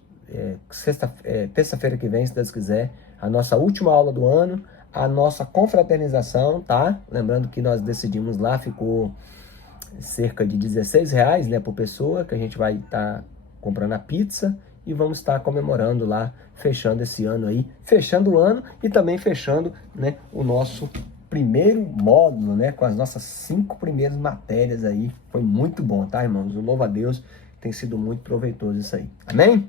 terça-feira que vem, se Deus quiser, a nossa última aula do ano, a nossa confraternização, tá? Lembrando que nós decidimos lá, ficou cerca de R$16, né, por pessoa, que a gente vai estar comprando a pizza e vamos estar comemorando lá, fechando esse ano aí, fechando o ano e também fechando, né, o nosso primeiro módulo, né, com as nossas 5 primeiras matérias aí. Foi muito bom, tá, irmãos? O louvo a Deus, tem sido muito proveitoso isso aí. Amém?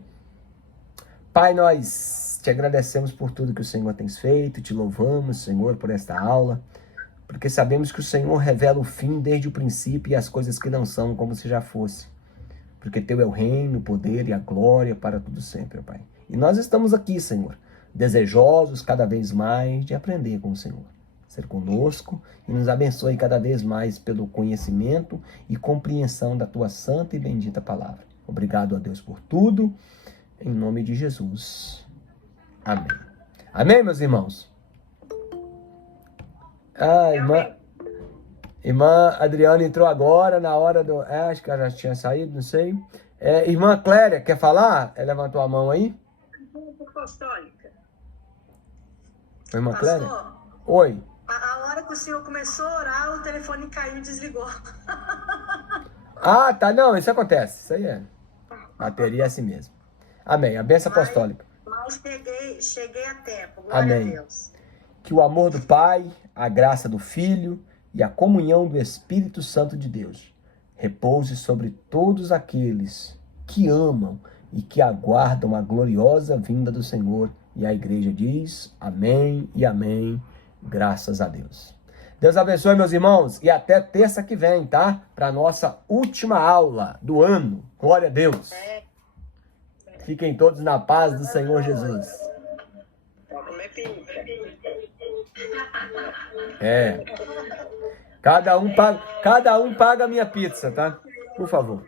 Pai, nós te agradecemos por tudo que o Senhor tem feito, te louvamos, Senhor, por esta aula, porque sabemos que o Senhor revela o fim desde o princípio e as coisas que não são como se já fosse. Porque teu é o reino, o poder e a glória para tudo sempre, Pai. E nós estamos aqui, Senhor, desejosos cada vez mais de aprender com o Senhor. Ser conosco e nos abençoe cada vez mais pelo conhecimento e compreensão da tua santa e bendita palavra. Obrigado a Deus por tudo, em nome de Jesus. Amém. Amém, meus irmãos? Irmã Adriana entrou agora, na hora do... acho que ela já tinha saído, não sei. Irmã Cléria, quer falar? Ela levantou a mão aí? Apostólica. Irmã Cléria? Pastor, Oi. a hora que o senhor começou a orar, o telefone caiu e desligou. Ah, tá, não, isso acontece. Isso aí é. Bateria é assim mesmo. Amém. A bênção apostólica. Mas cheguei a tempo, glória Amém. a Deus. Que o amor do Pai, a graça do Filho e a comunhão do Espírito Santo de Deus repouse sobre todos aqueles que amam e que aguardam a gloriosa vinda do Senhor. E a igreja diz amém e amém, graças a Deus. Deus abençoe, meus irmãos, e até terça que vem, tá? Para a nossa última aula do ano. Glória a Deus. Fiquem todos na paz do Senhor Jesus. Cada um paga a minha pizza, tá? Por favor.